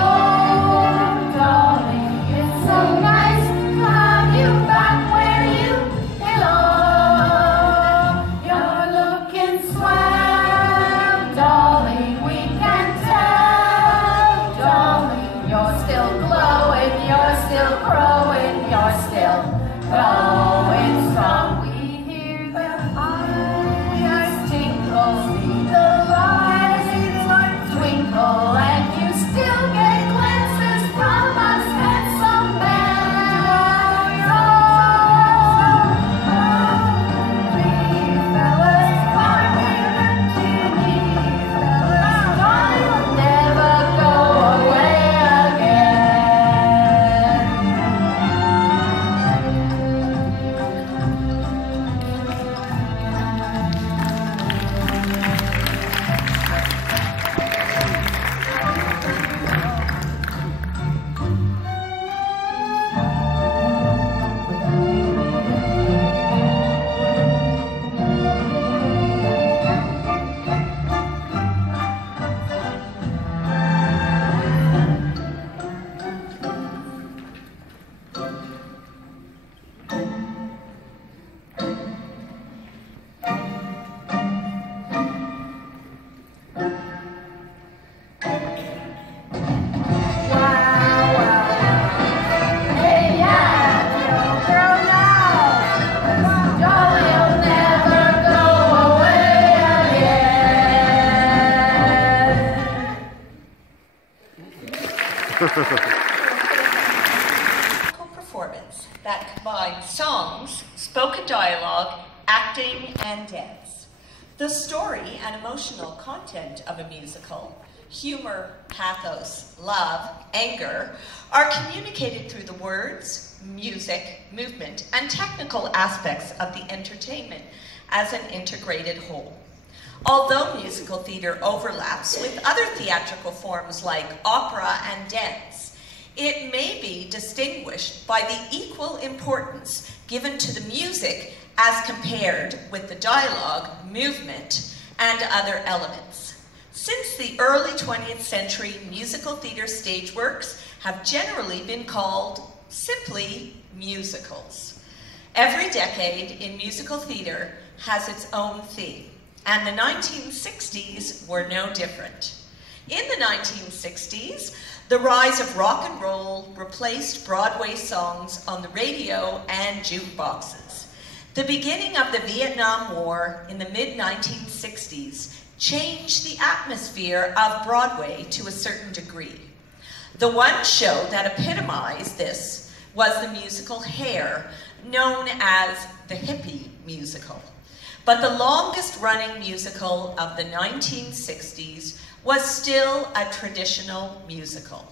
darling. It's so nice to have you back where you belong. You're looking swell, darling. We can tell, darling. You're still glowing, you're still growing, you're still going strong. We hear the eyes tinkle, see the lights twinkle, and you still get glances from us handsome men. Please, fellas, I'll never go away again. Hey, yeah, little girl now. Darling, you'll never go away Musical performance that combines songs, spoken dialogue, acting, and dance. The story and emotional content of a musical, humor, pathos, love, anger, are communicated through the words, music, movement, and technical aspects of the entertainment as an integrated whole. Although musical theater overlaps with other theatrical forms like opera and dance, it may be distinguished by the equal importance given to the music as compared with the dialogue, movement, and other elements. Since the early 20th century, musical theater stage works have generally been called simply musicals. Every decade in musical theater has its own theme, and the 1960s were no different. In the 1960s, the rise of rock and roll replaced Broadway songs on the radio and jukeboxes. The beginning of the Vietnam War in the mid-1960s changed the atmosphere of Broadway to a certain degree. The one show that epitomized this was the musical Hair, known as the hippie musical. But the longest running musical of the 1960s was still a traditional musical.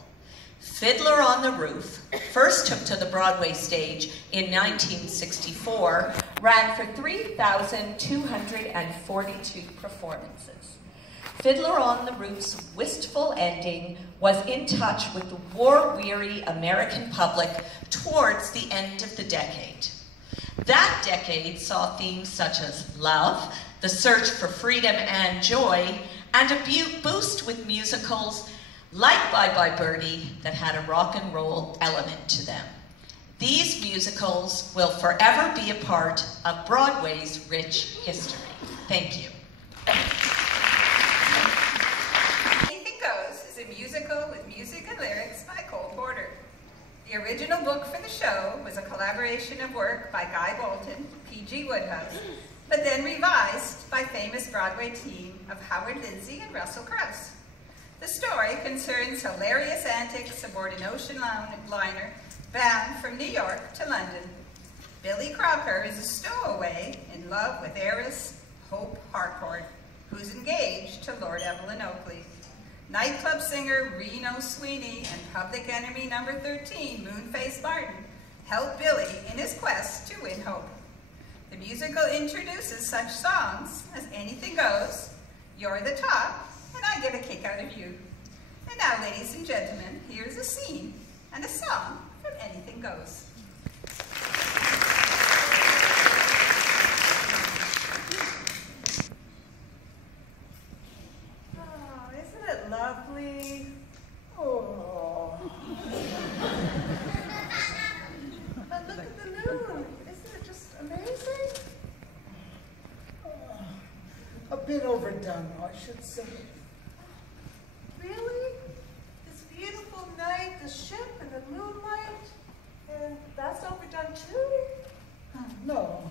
Fiddler on the Roof first took to the Broadway stage in 1964, ran for 3,242 performances. Fiddler on the Roof's wistful ending was in touch with the war-weary American public towards the end of the decade. That decade saw themes such as love, the search for freedom and joy, and a boost with musicals like Bye Bye Birdie that had a rock and roll element to them. These musicals will forever be a part of Broadway's rich history. Thank you. Anything Goes is a musical with music and lyrics by Cole Porter. The original book for the show was a collaboration of work by Guy Bolton, P.G. Woodhouse, but then revised by famous Broadway team of Howard Lindsay and Russell Crouse. The story concerns hilarious antics aboard an ocean liner bound from New York to London. Billy Crocker is a stowaway in love with heiress Hope Harcourt, who's engaged to Lord Evelyn Oakley. Nightclub singer Reno Sweeney and Public Enemy No. 13, Moonface Martin, help Billy in his quest to win Hope. The musical introduces such songs as Anything Goes, You're the Top, and I Get a Kick Out of You. And now, ladies and gentlemen, here's a scene and a song from Anything Goes. Oh, isn't it lovely? Oh. But look at the moon. Isn't it just amazing? A bit overdone, I should say. Really? This beautiful night, the ship and the moonlight, and that's overdone too? No,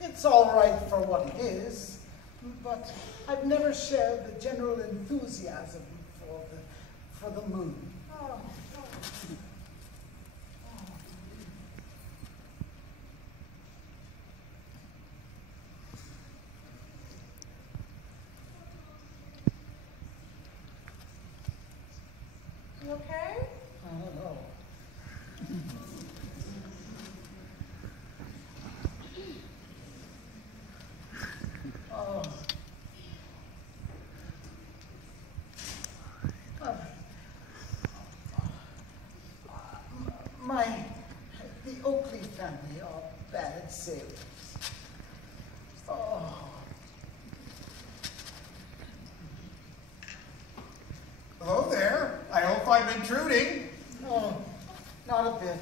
it's all right for what it is, but I've never shared the general enthusiasm for the moon. Oh. You okay? I don't know. Oh. The Oakley family are bad sailors. Oh. Hello there. I hope I'm intruding. Oh, not a bit.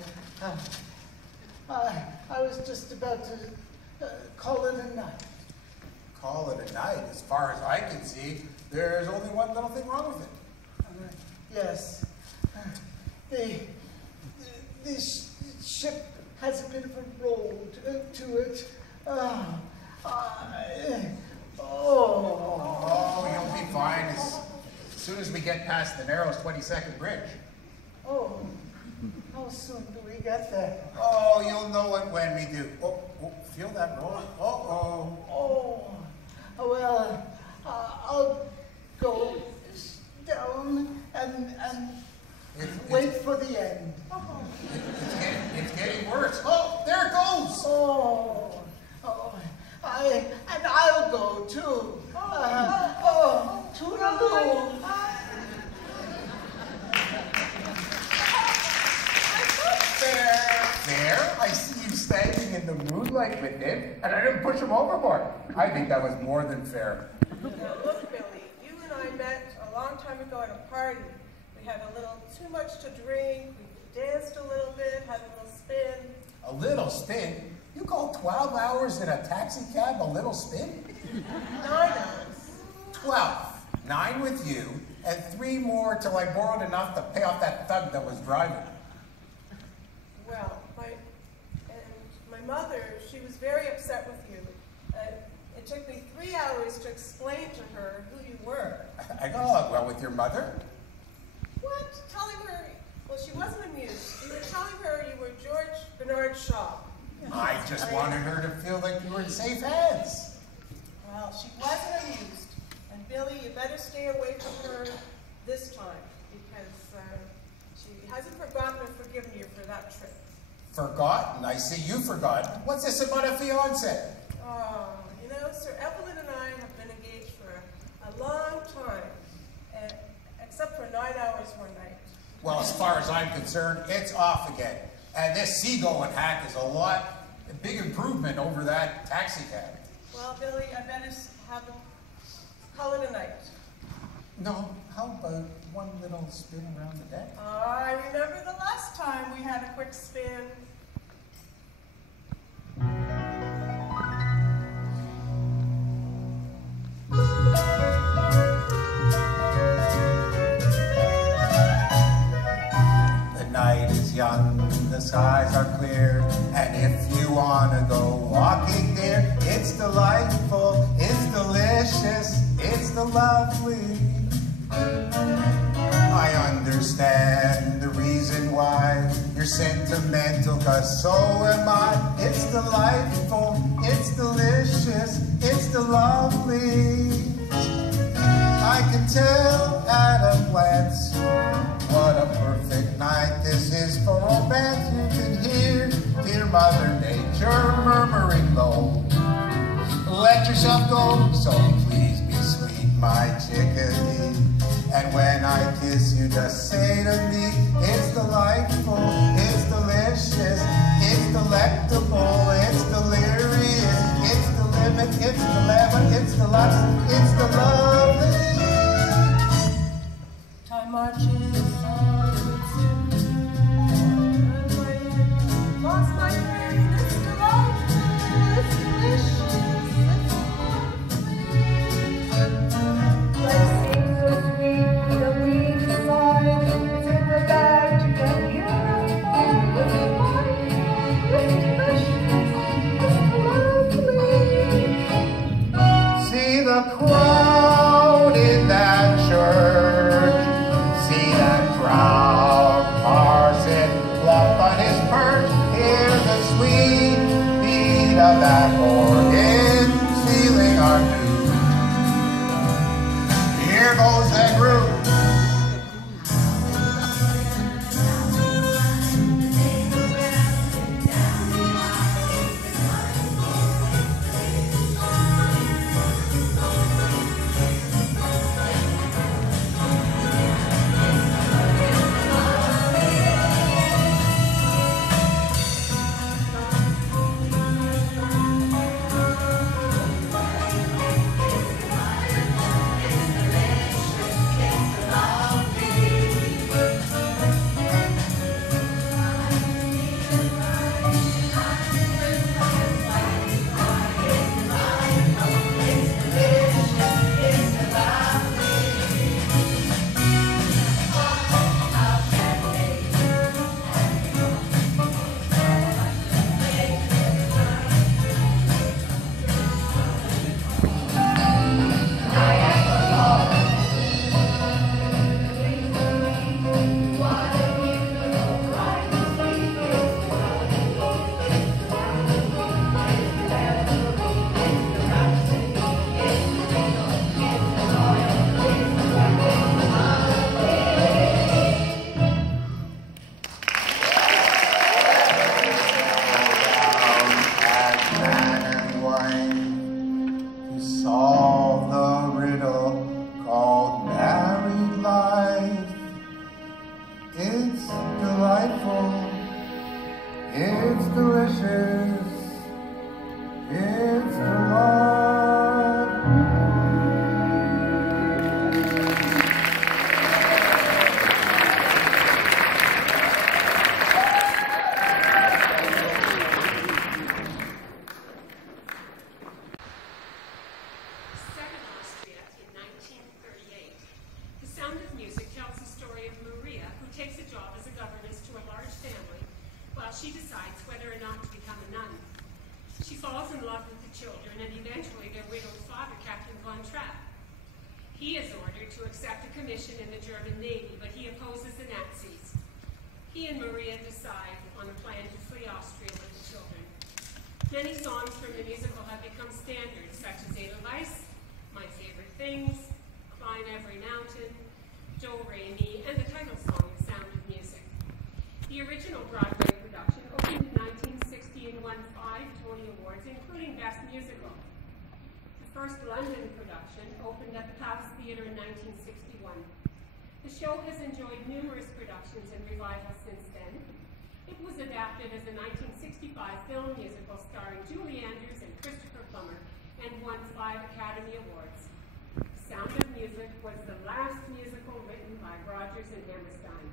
I was just about to call it a night. Call it a night. As far as I can see, there's only one little thing wrong with it. Yes. This ship has a bit of a roll to it. Oh, you'll be fine as soon as we get past the narrow 22nd bridge. Oh, how soon do we get there? Oh, you'll know it when we do. Oh, feel that roll? Oh, well, I'll go down and wait for the end. It's getting worse. Oh, there it goes. And I'll go too. Toodaloo. There, I see you standing in the moonlight with him, and I didn't push him overboard. I think that was more than fair. Now look, Billy, you and I met a long time ago at a party. We had a little too much to drink, we danced a little bit, had a little spin. A little spin? You call 12 hours in a taxi cab a little spin? 9 hours. 12. 9 with you, and 3 more till I borrowed enough to pay off that thug that was driving. Well, my mother, she was very upset with you. It took me 3 hours to explain to her who you were. I got along well with your mother. What? Telling her, well, she wasn't amused. You were telling her you were George Bernard Shaw. I just wanted her to feel like you were in safe hands. Well, she wasn't amused. And Billy, you better stay away from her this time, because She hasn't forgotten or forgiven you for that trip. Forgotten? I see you forgotten. What's this about a fiance? Oh, you know, Sir Evelyn and I have been engaged for a long time, except for 9 hours one night. Well, as far as I'm concerned, it's off again. And this seagoing hack is a big improvement over that taxi cab. Well, Billy, I better call it a night. No, how about one little spin around the deck? I remember the last time we had a quick spin. The night is young, the skies are clear, and if you wanna go walking there, it's delightful, it's delicious, it's the lovely. I understand the reason why you're sentimental, 'cause so am I. It's delightful, it's delicious, it's the lovely. I can tell at a glance what a perfect night this is for romance. You can hear dear Mother Nature murmuring low. Let yourself go, so please be sweet, my chickadee. And when I kiss you, just say to me, it's delightful, it's delicious, it's delectable, it's delirious, it's the limit, it's the lemon, it's the lust, it's the lovely. Time marches on, lost my brain, it's delightful, it's delicious, it's lovely. Life seems so sweet, we don't need to decide, it's in the bag to get beautiful, it's delightful, it's delicious, it's lovely. See the crowd in that church, see that proud parson plump on his perch, hear the sweet beat of that organ sealing our doom. Here goes that groove. It's delicious. It's the love. Set in Austria in 1938, The Sound of Music tells the story of Maria, who takes a job as a governess to a large family while she decides whether or not to become a nun. She falls in love with the children and eventually their widowed father, Captain Vaughan. He is ordered to accept a commission in the German Navy, but he opposes the Nazis. He and Maria decide on a plan to flee Austria with the children. Many songs from the musical have become standards, such as Edelweiss, My Favorite Things, Climb Every Mountain, Do Re Mi, and the title song, The Sound of Music. The original Broadway production opened in 1960 and won 5 Tony Awards, including Best Musical. The first London production opened at the Palace Theatre in 1961. The show has enjoyed numerous productions and revivals since then. It was adapted as a 1965 film musical starring Julie Andrews and Christopher Plummer and won 5 Academy Awards. Sound of Music was the last musical written by Rodgers and Hammerstein.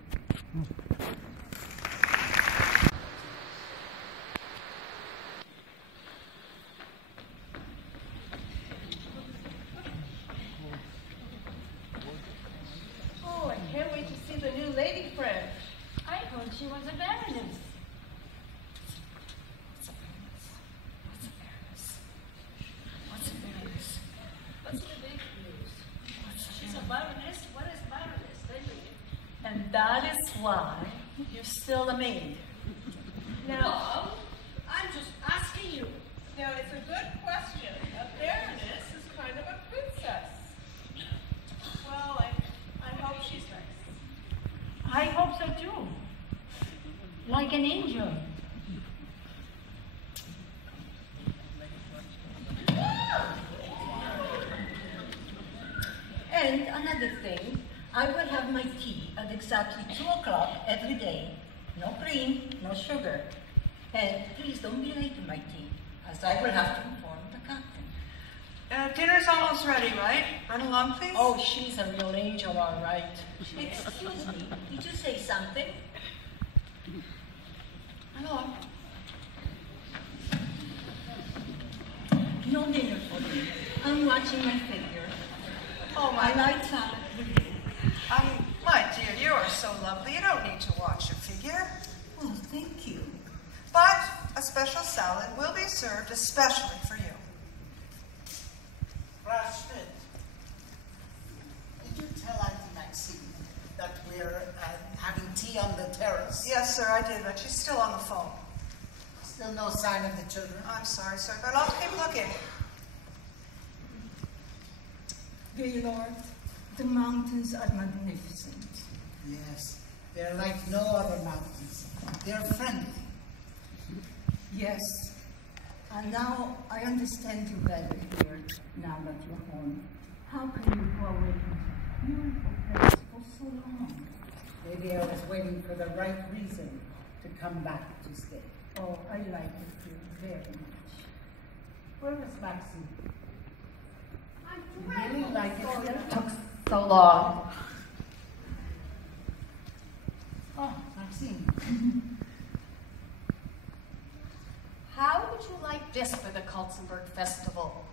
Oh, I can't wait to see the new lady friend. I heard she was a baroness. What's the big news? She's a baroness? What is baroness? And that is why you're still a maid. Now, I'm just asking you. Now, it's a good question. A baroness is kind of a princess. Well, I hope she's nice. I hope so too. Like an angel. And another thing, I will have my tea at exactly 2 o'clock every day. No cream, no sugar. And please don't be late to my tea, as I will have to inform the captain. Dinner's almost ready, right? Run along, please. Oh, she's a real angel, all right. Excuse me, did you say something? Run along. No dinner for me. I'm watching my figure. Oh, my lights out. My dear, you are so lovely. You don't need to watch your figure. Oh, thank you. But a special salad will be served especially for you. Rashford, did you tell Auntie Maxine that we're having tea on the terrace? Yes, sir, I did, but she's still on the phone. Still no sign of the children? I'm sorry, sir, but I'll keep looking. Gaylord, the mountains are magnificent. Yes, they're like no other mountains. They're friendly. Yes, and now I understand you better here, now that you're home. How can you go away from this beautiful place for so long? Maybe I was waiting for the right reason to come back to stay. Oh, I like it here very much. Where was Maxine? You really like it here? took so long. Oh, Maxine. How would you like this for the Kulzenberg Festival?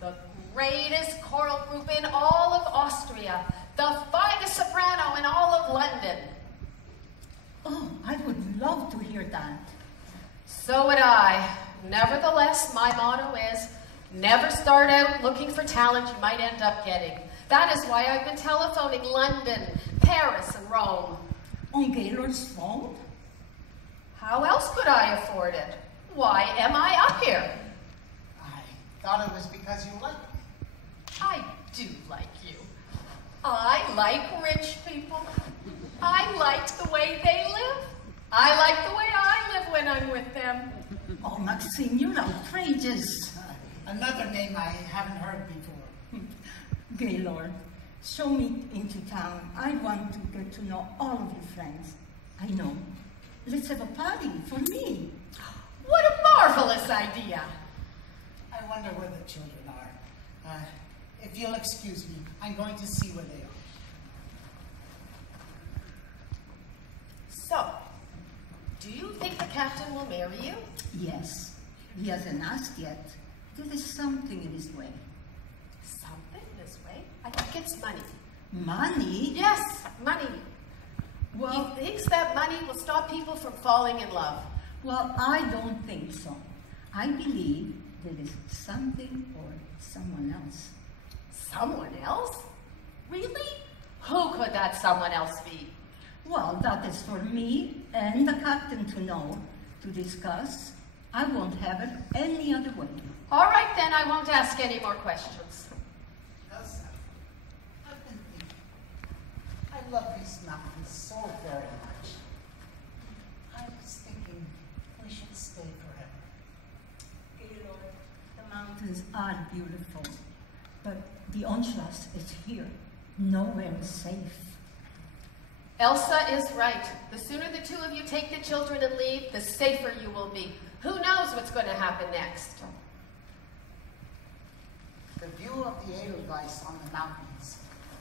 The greatest choral group in all of Austria, the finest soprano in all of London. Oh, I would love to hear that. So would I. Nevertheless, my motto is, never start out looking for talent you might end up getting. That is why I've been telephoning London, Paris, and Rome. On Gaylord's phone? How else could I afford it? Why am I up here? I thought it was because you liked me. I do like you. I like rich people. I like the way they live. I like the way I live when I'm with them. Oh, Maxine, you're outrageous. Another name I haven't heard before. Gaylord, show me into town. I want to get to know all of your friends. I know. Let's have a party for me. What a marvelous idea. I wonder where the children are. If you'll excuse me, I'm going to see where they are. So, do you think the captain will marry you? Yes. He hasn't asked yet. There is something in his way. Something this way? I think it's money. Money? Yes, money. Well, he thinks that money will stop people from falling in love. Well, I don't think so. I believe there is something or someone else. Someone else? Really? Who could that someone else be? Well, that is for me and the captain to know, to discuss. I won't have it any other way. All right, then, I won't ask any more questions. Elsa, I've been thinking. I love these mountains so very much. are beautiful, but the Anschluss is here. Nowhere is safe. Elsa is right. The sooner the two of you take the children and leave, the safer you will be. Who knows what's going to happen next? The view of the Edelweiss on the mountains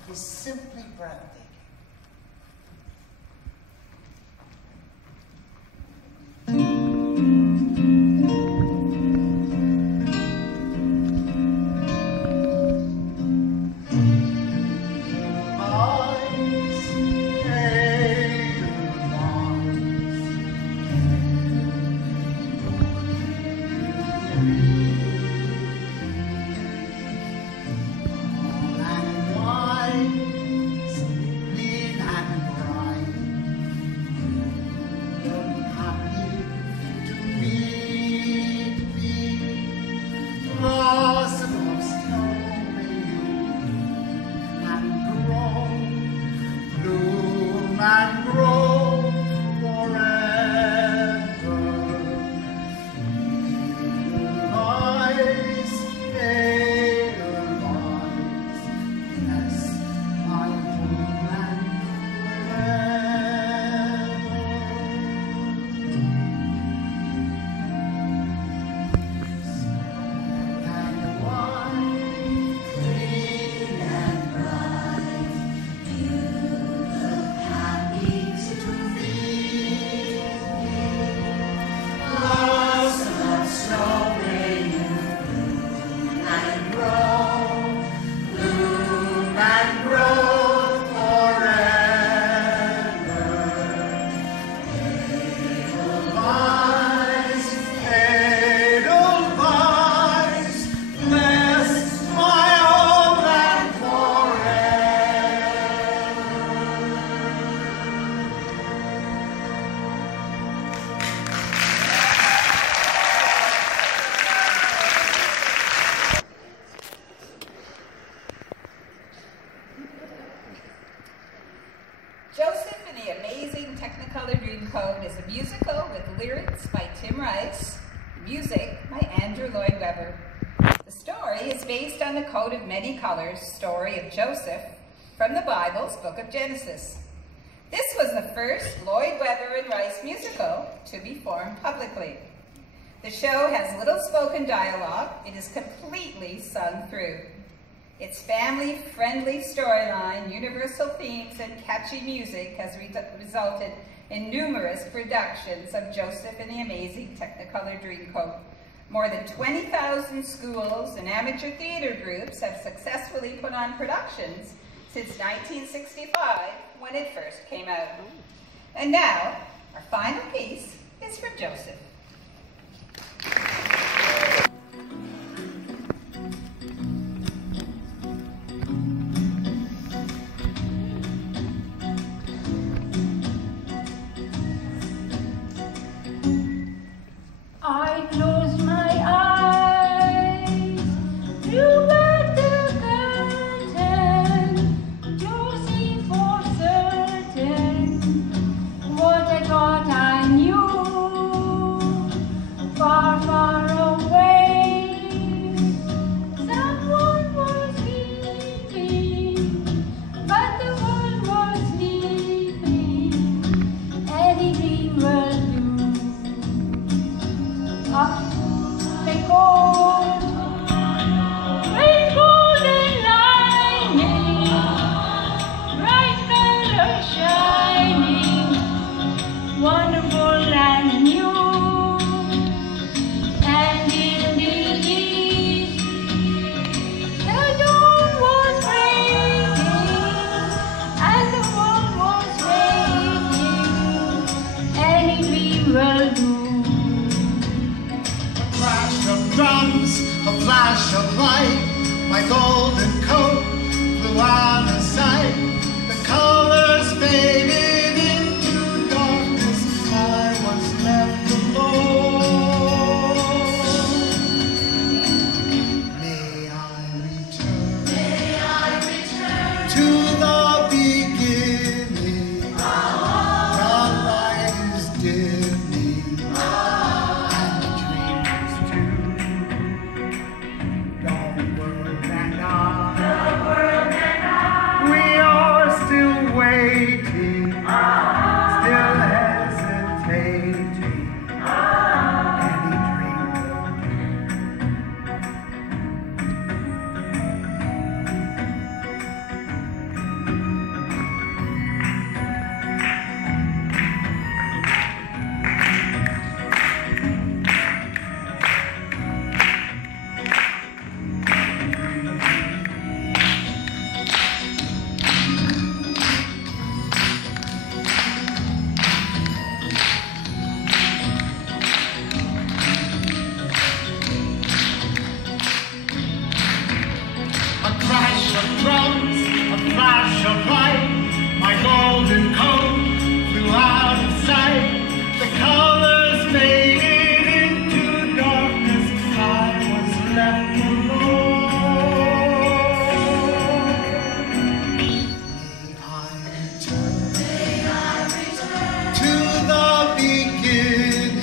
is simply breathtaking. Story of Joseph from the Bible's Book of Genesis. This was the first Lloyd Webber and Rice musical to be formed publicly. The show has little spoken dialogue. It is completely sung through. Its family-friendly storyline, universal themes, and catchy music has resulted in numerous productions of Joseph and the Amazing Technicolor Dreamcoat. More than 20,000 schools and amateur theater groups have successfully put on productions since 1965, when it first came out. And now, our final piece is from Joseph. I closed my eyes to let the curtain to see for certain what I thought I knew. Far, far away, someone was weeping, but the world was sleeping. Any dream will do. Up they go, with golden lining, bright colors shining, wonderful and new. And in the east, the dawn was breaking, and the world was waiting. Any dream will do. Drums, a flash of light, my golden coat flew out of sight. The colors faded into darkness, I was left alone. May I return to the beginning, the light is dimming, and the dream is true. waiting, still hesitating. Any dream will drums, a flash of light, my golden coat flew out of sight. The colors faded into darkness, I was left alone. May I return to the beginning.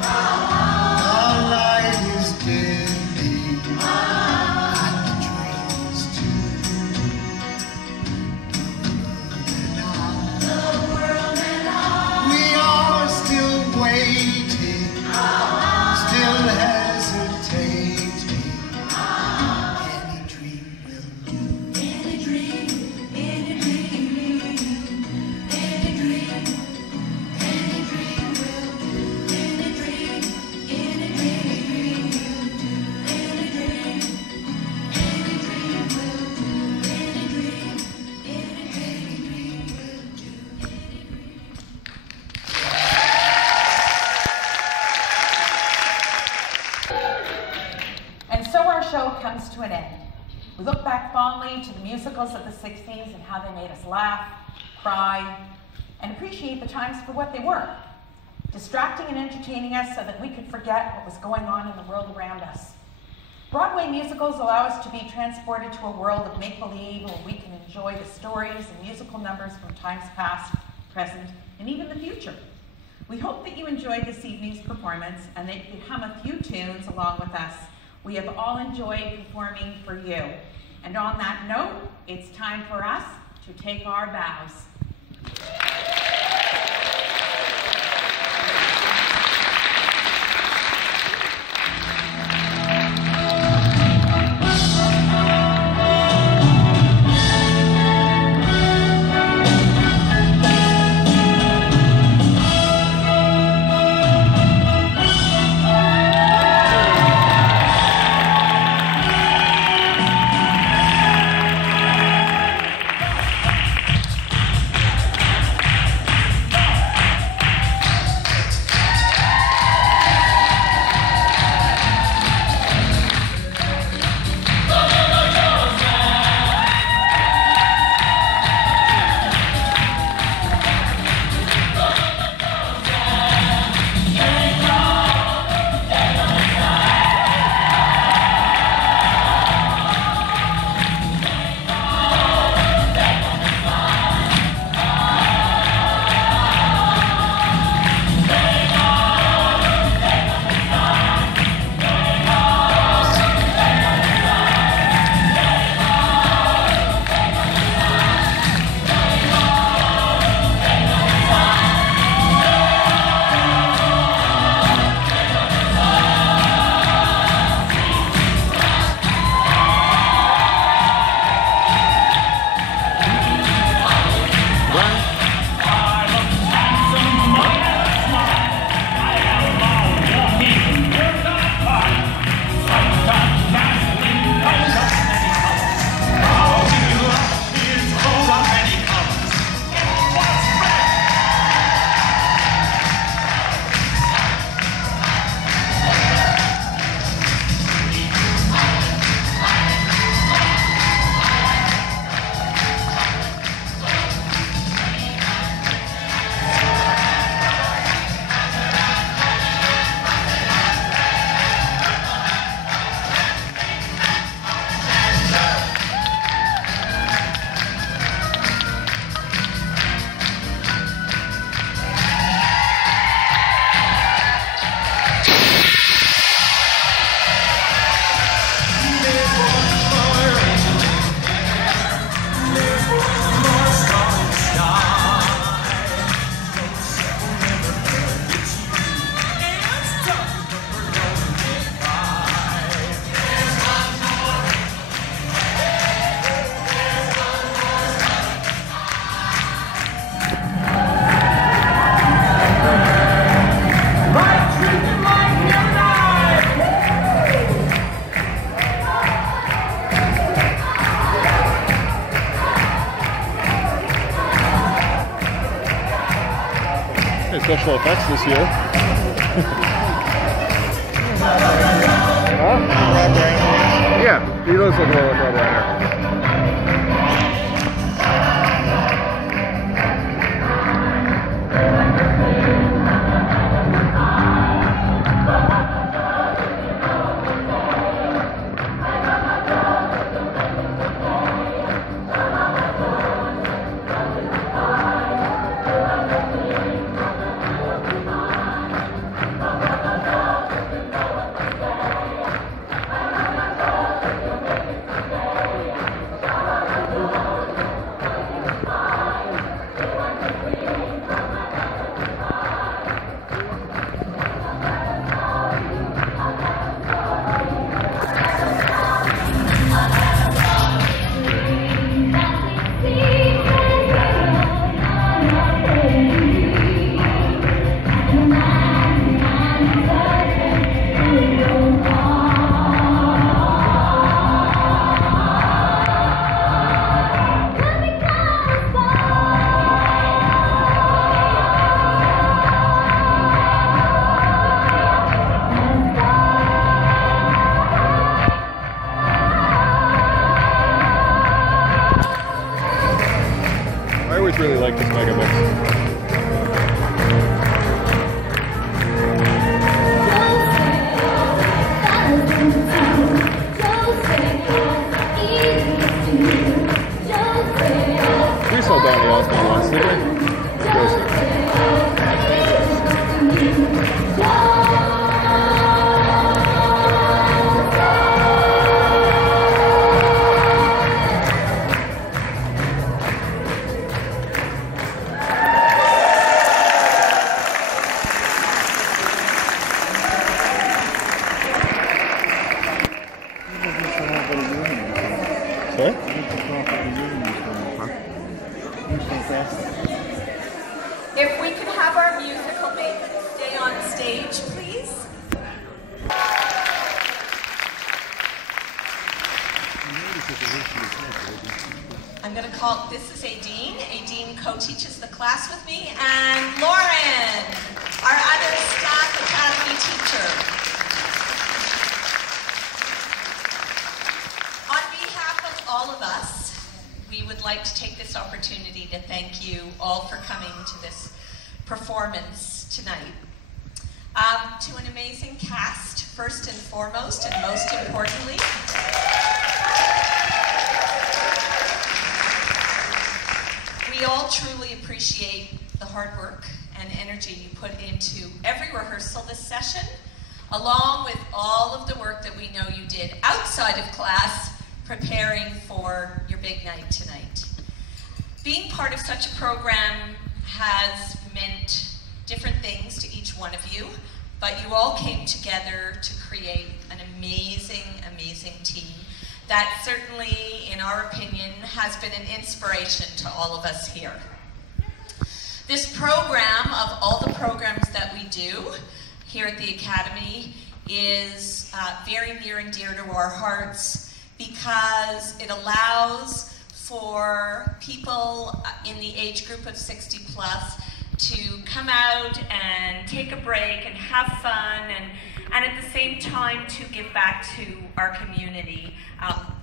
The light is dimming, and the dreams too. We are still waiting, still hesitating. Any dream will do. Any dream, any dream, any dream, any dream will do. Any dream, any dream will do. Any dream, any dream will do. Any dream, any dream will do. And so our show comes to an end. We look back fondly to the musicals of the 60s and how they made us laugh, cry, and appreciate the times for what they were, distracting and entertaining us so that we could forget what was going on in the world around us. Broadway musicals allow us to be transported to a world of make-believe where we can enjoy the stories and musical numbers from times past, present, and even the future. We hope that you enjoyed this evening's performance and that you hum a few tunes along with us. We have all enjoyed performing for you. And on that note, it's time for us to take our bows. special effects this year. Huh? Yeah, he does look a little like Rob Reiner. Really like this mega mix. We saw Donnie Osmond once, didn't we? Joseph. If we could have our musical mavens stay on stage, please. I'm going to call, this is Aideen. Aideen co-teaches the class with me, and Lauren, our other staff academy teacher. On behalf of all of us, we would like to take this opportunity to thank you all for coming to this performance tonight. To an amazing cast, first and foremost, and most importantly, we all truly appreciate the hard work and energy you put into every rehearsal this session, along with all of the work that we know you did outside of class preparing for your big night tonight. Being part of such a program has meant different things to each one of you, but you all came together to create an amazing, amazing team that certainly, in our opinion, has been an inspiration to all of us here. This program, of all the programs that we do here at the Academy, is very near and dear to our hearts because it allows for people in the age group of 60 plus to come out and take a break and have fun and at the same time to give back to our community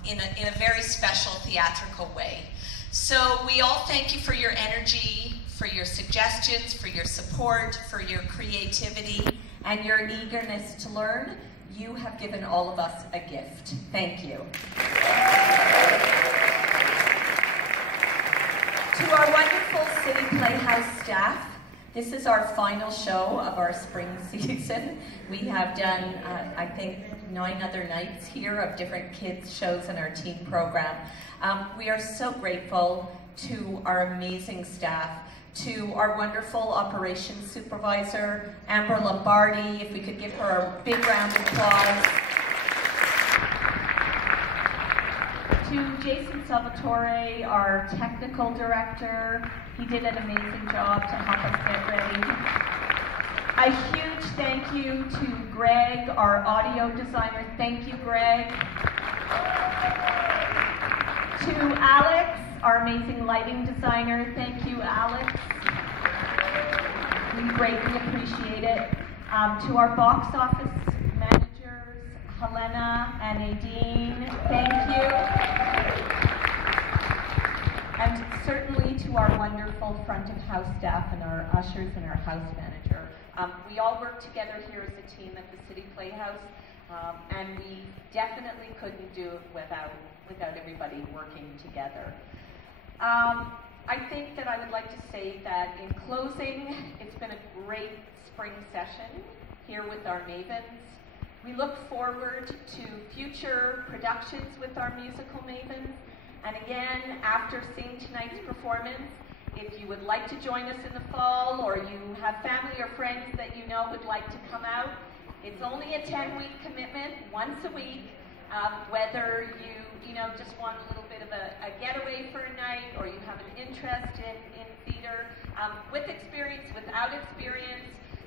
in a very special theatrical way. So we all thank you for your energy, for your suggestions, for your support, for your creativity, and your eagerness to learn. You have given all of us a gift. Thank you. To our wonderful City Playhouse staff, this is our final show of our spring season. We have done, I think, 9 other nights here of different kids' shows in our teen program. We are so grateful to our amazing staff, to our wonderful operations supervisor, Amber Lombardi. If we could give her a big round of applause. To Jason Salvatore, our technical director. He did an amazing job to help us get ready. A huge thank you to Greg, our audio designer. Thank you, Greg. To Alex, our amazing lighting designer. Thank you, Alex. We greatly appreciate it. To our box office managers, Helena and Nadine, thank you. And certainly to our wonderful front of house staff and our ushers and our house manager. We all work together here as a team at the City Playhouse, and we definitely couldn't do it without everybody working together. I think that I would like to say that in closing, it's been a great spring session here with our Mavens. We look forward to future productions with our Musical Mavens. And again, after seeing tonight's performance, if you would like to join us in the fall, or you have family or friends that you know would like to come out, it's only a 10-week commitment, once a week. Whether you just want a little bit of a getaway for a night, or you have an interest in theater, with experience, without experience,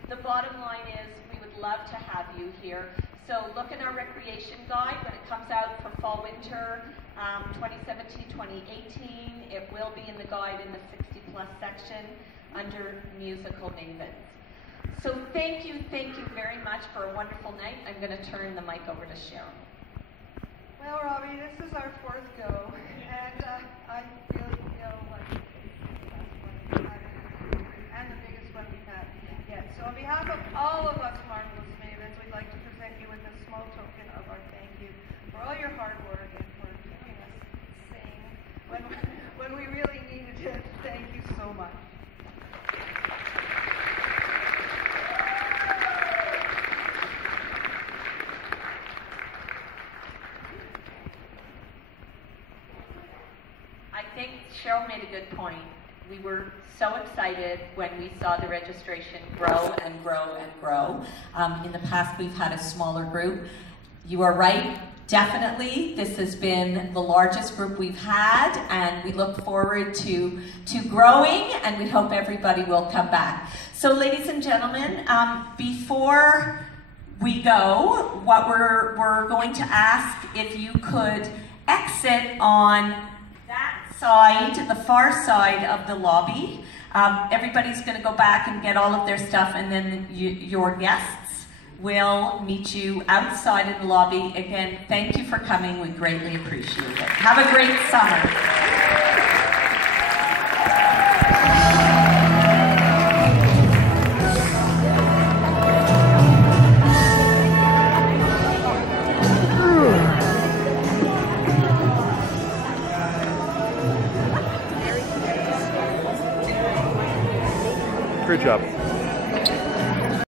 the bottom line is we would love to have you here. So look in our recreation guide when it comes out for fall winter 2017-2018. It will be in the guide in the 60+ section under Musical Mavens. So thank you very much for a wonderful night. I'm going to turn the mic over to Cheryl. Well, Robbie, this is our 4th go, and I really feel like it's the best one we've had and the biggest one we've had yet. So on behalf of all of us Marvelous Mavens, we'd like to present you with a small token of our thank you for all your hard work and for keeping us sane when we really needed it. Thank you so much. I think Cheryl made a good point. We were so excited when we saw the registration grow and grow and grow. In the past, we've had a smaller group. You are right, definitely. This has been the largest group we've had, and we look forward to growing, and we hope everybody will come back. So, ladies and gentlemen, before we go, what we're going to ask if you could exit on side, the far side of the lobby. Everybody's going to go back and get all of their stuff, and then your guests will meet you outside in the lobby. Again, thank you for coming. We greatly appreciate it. Have a great summer. Great job.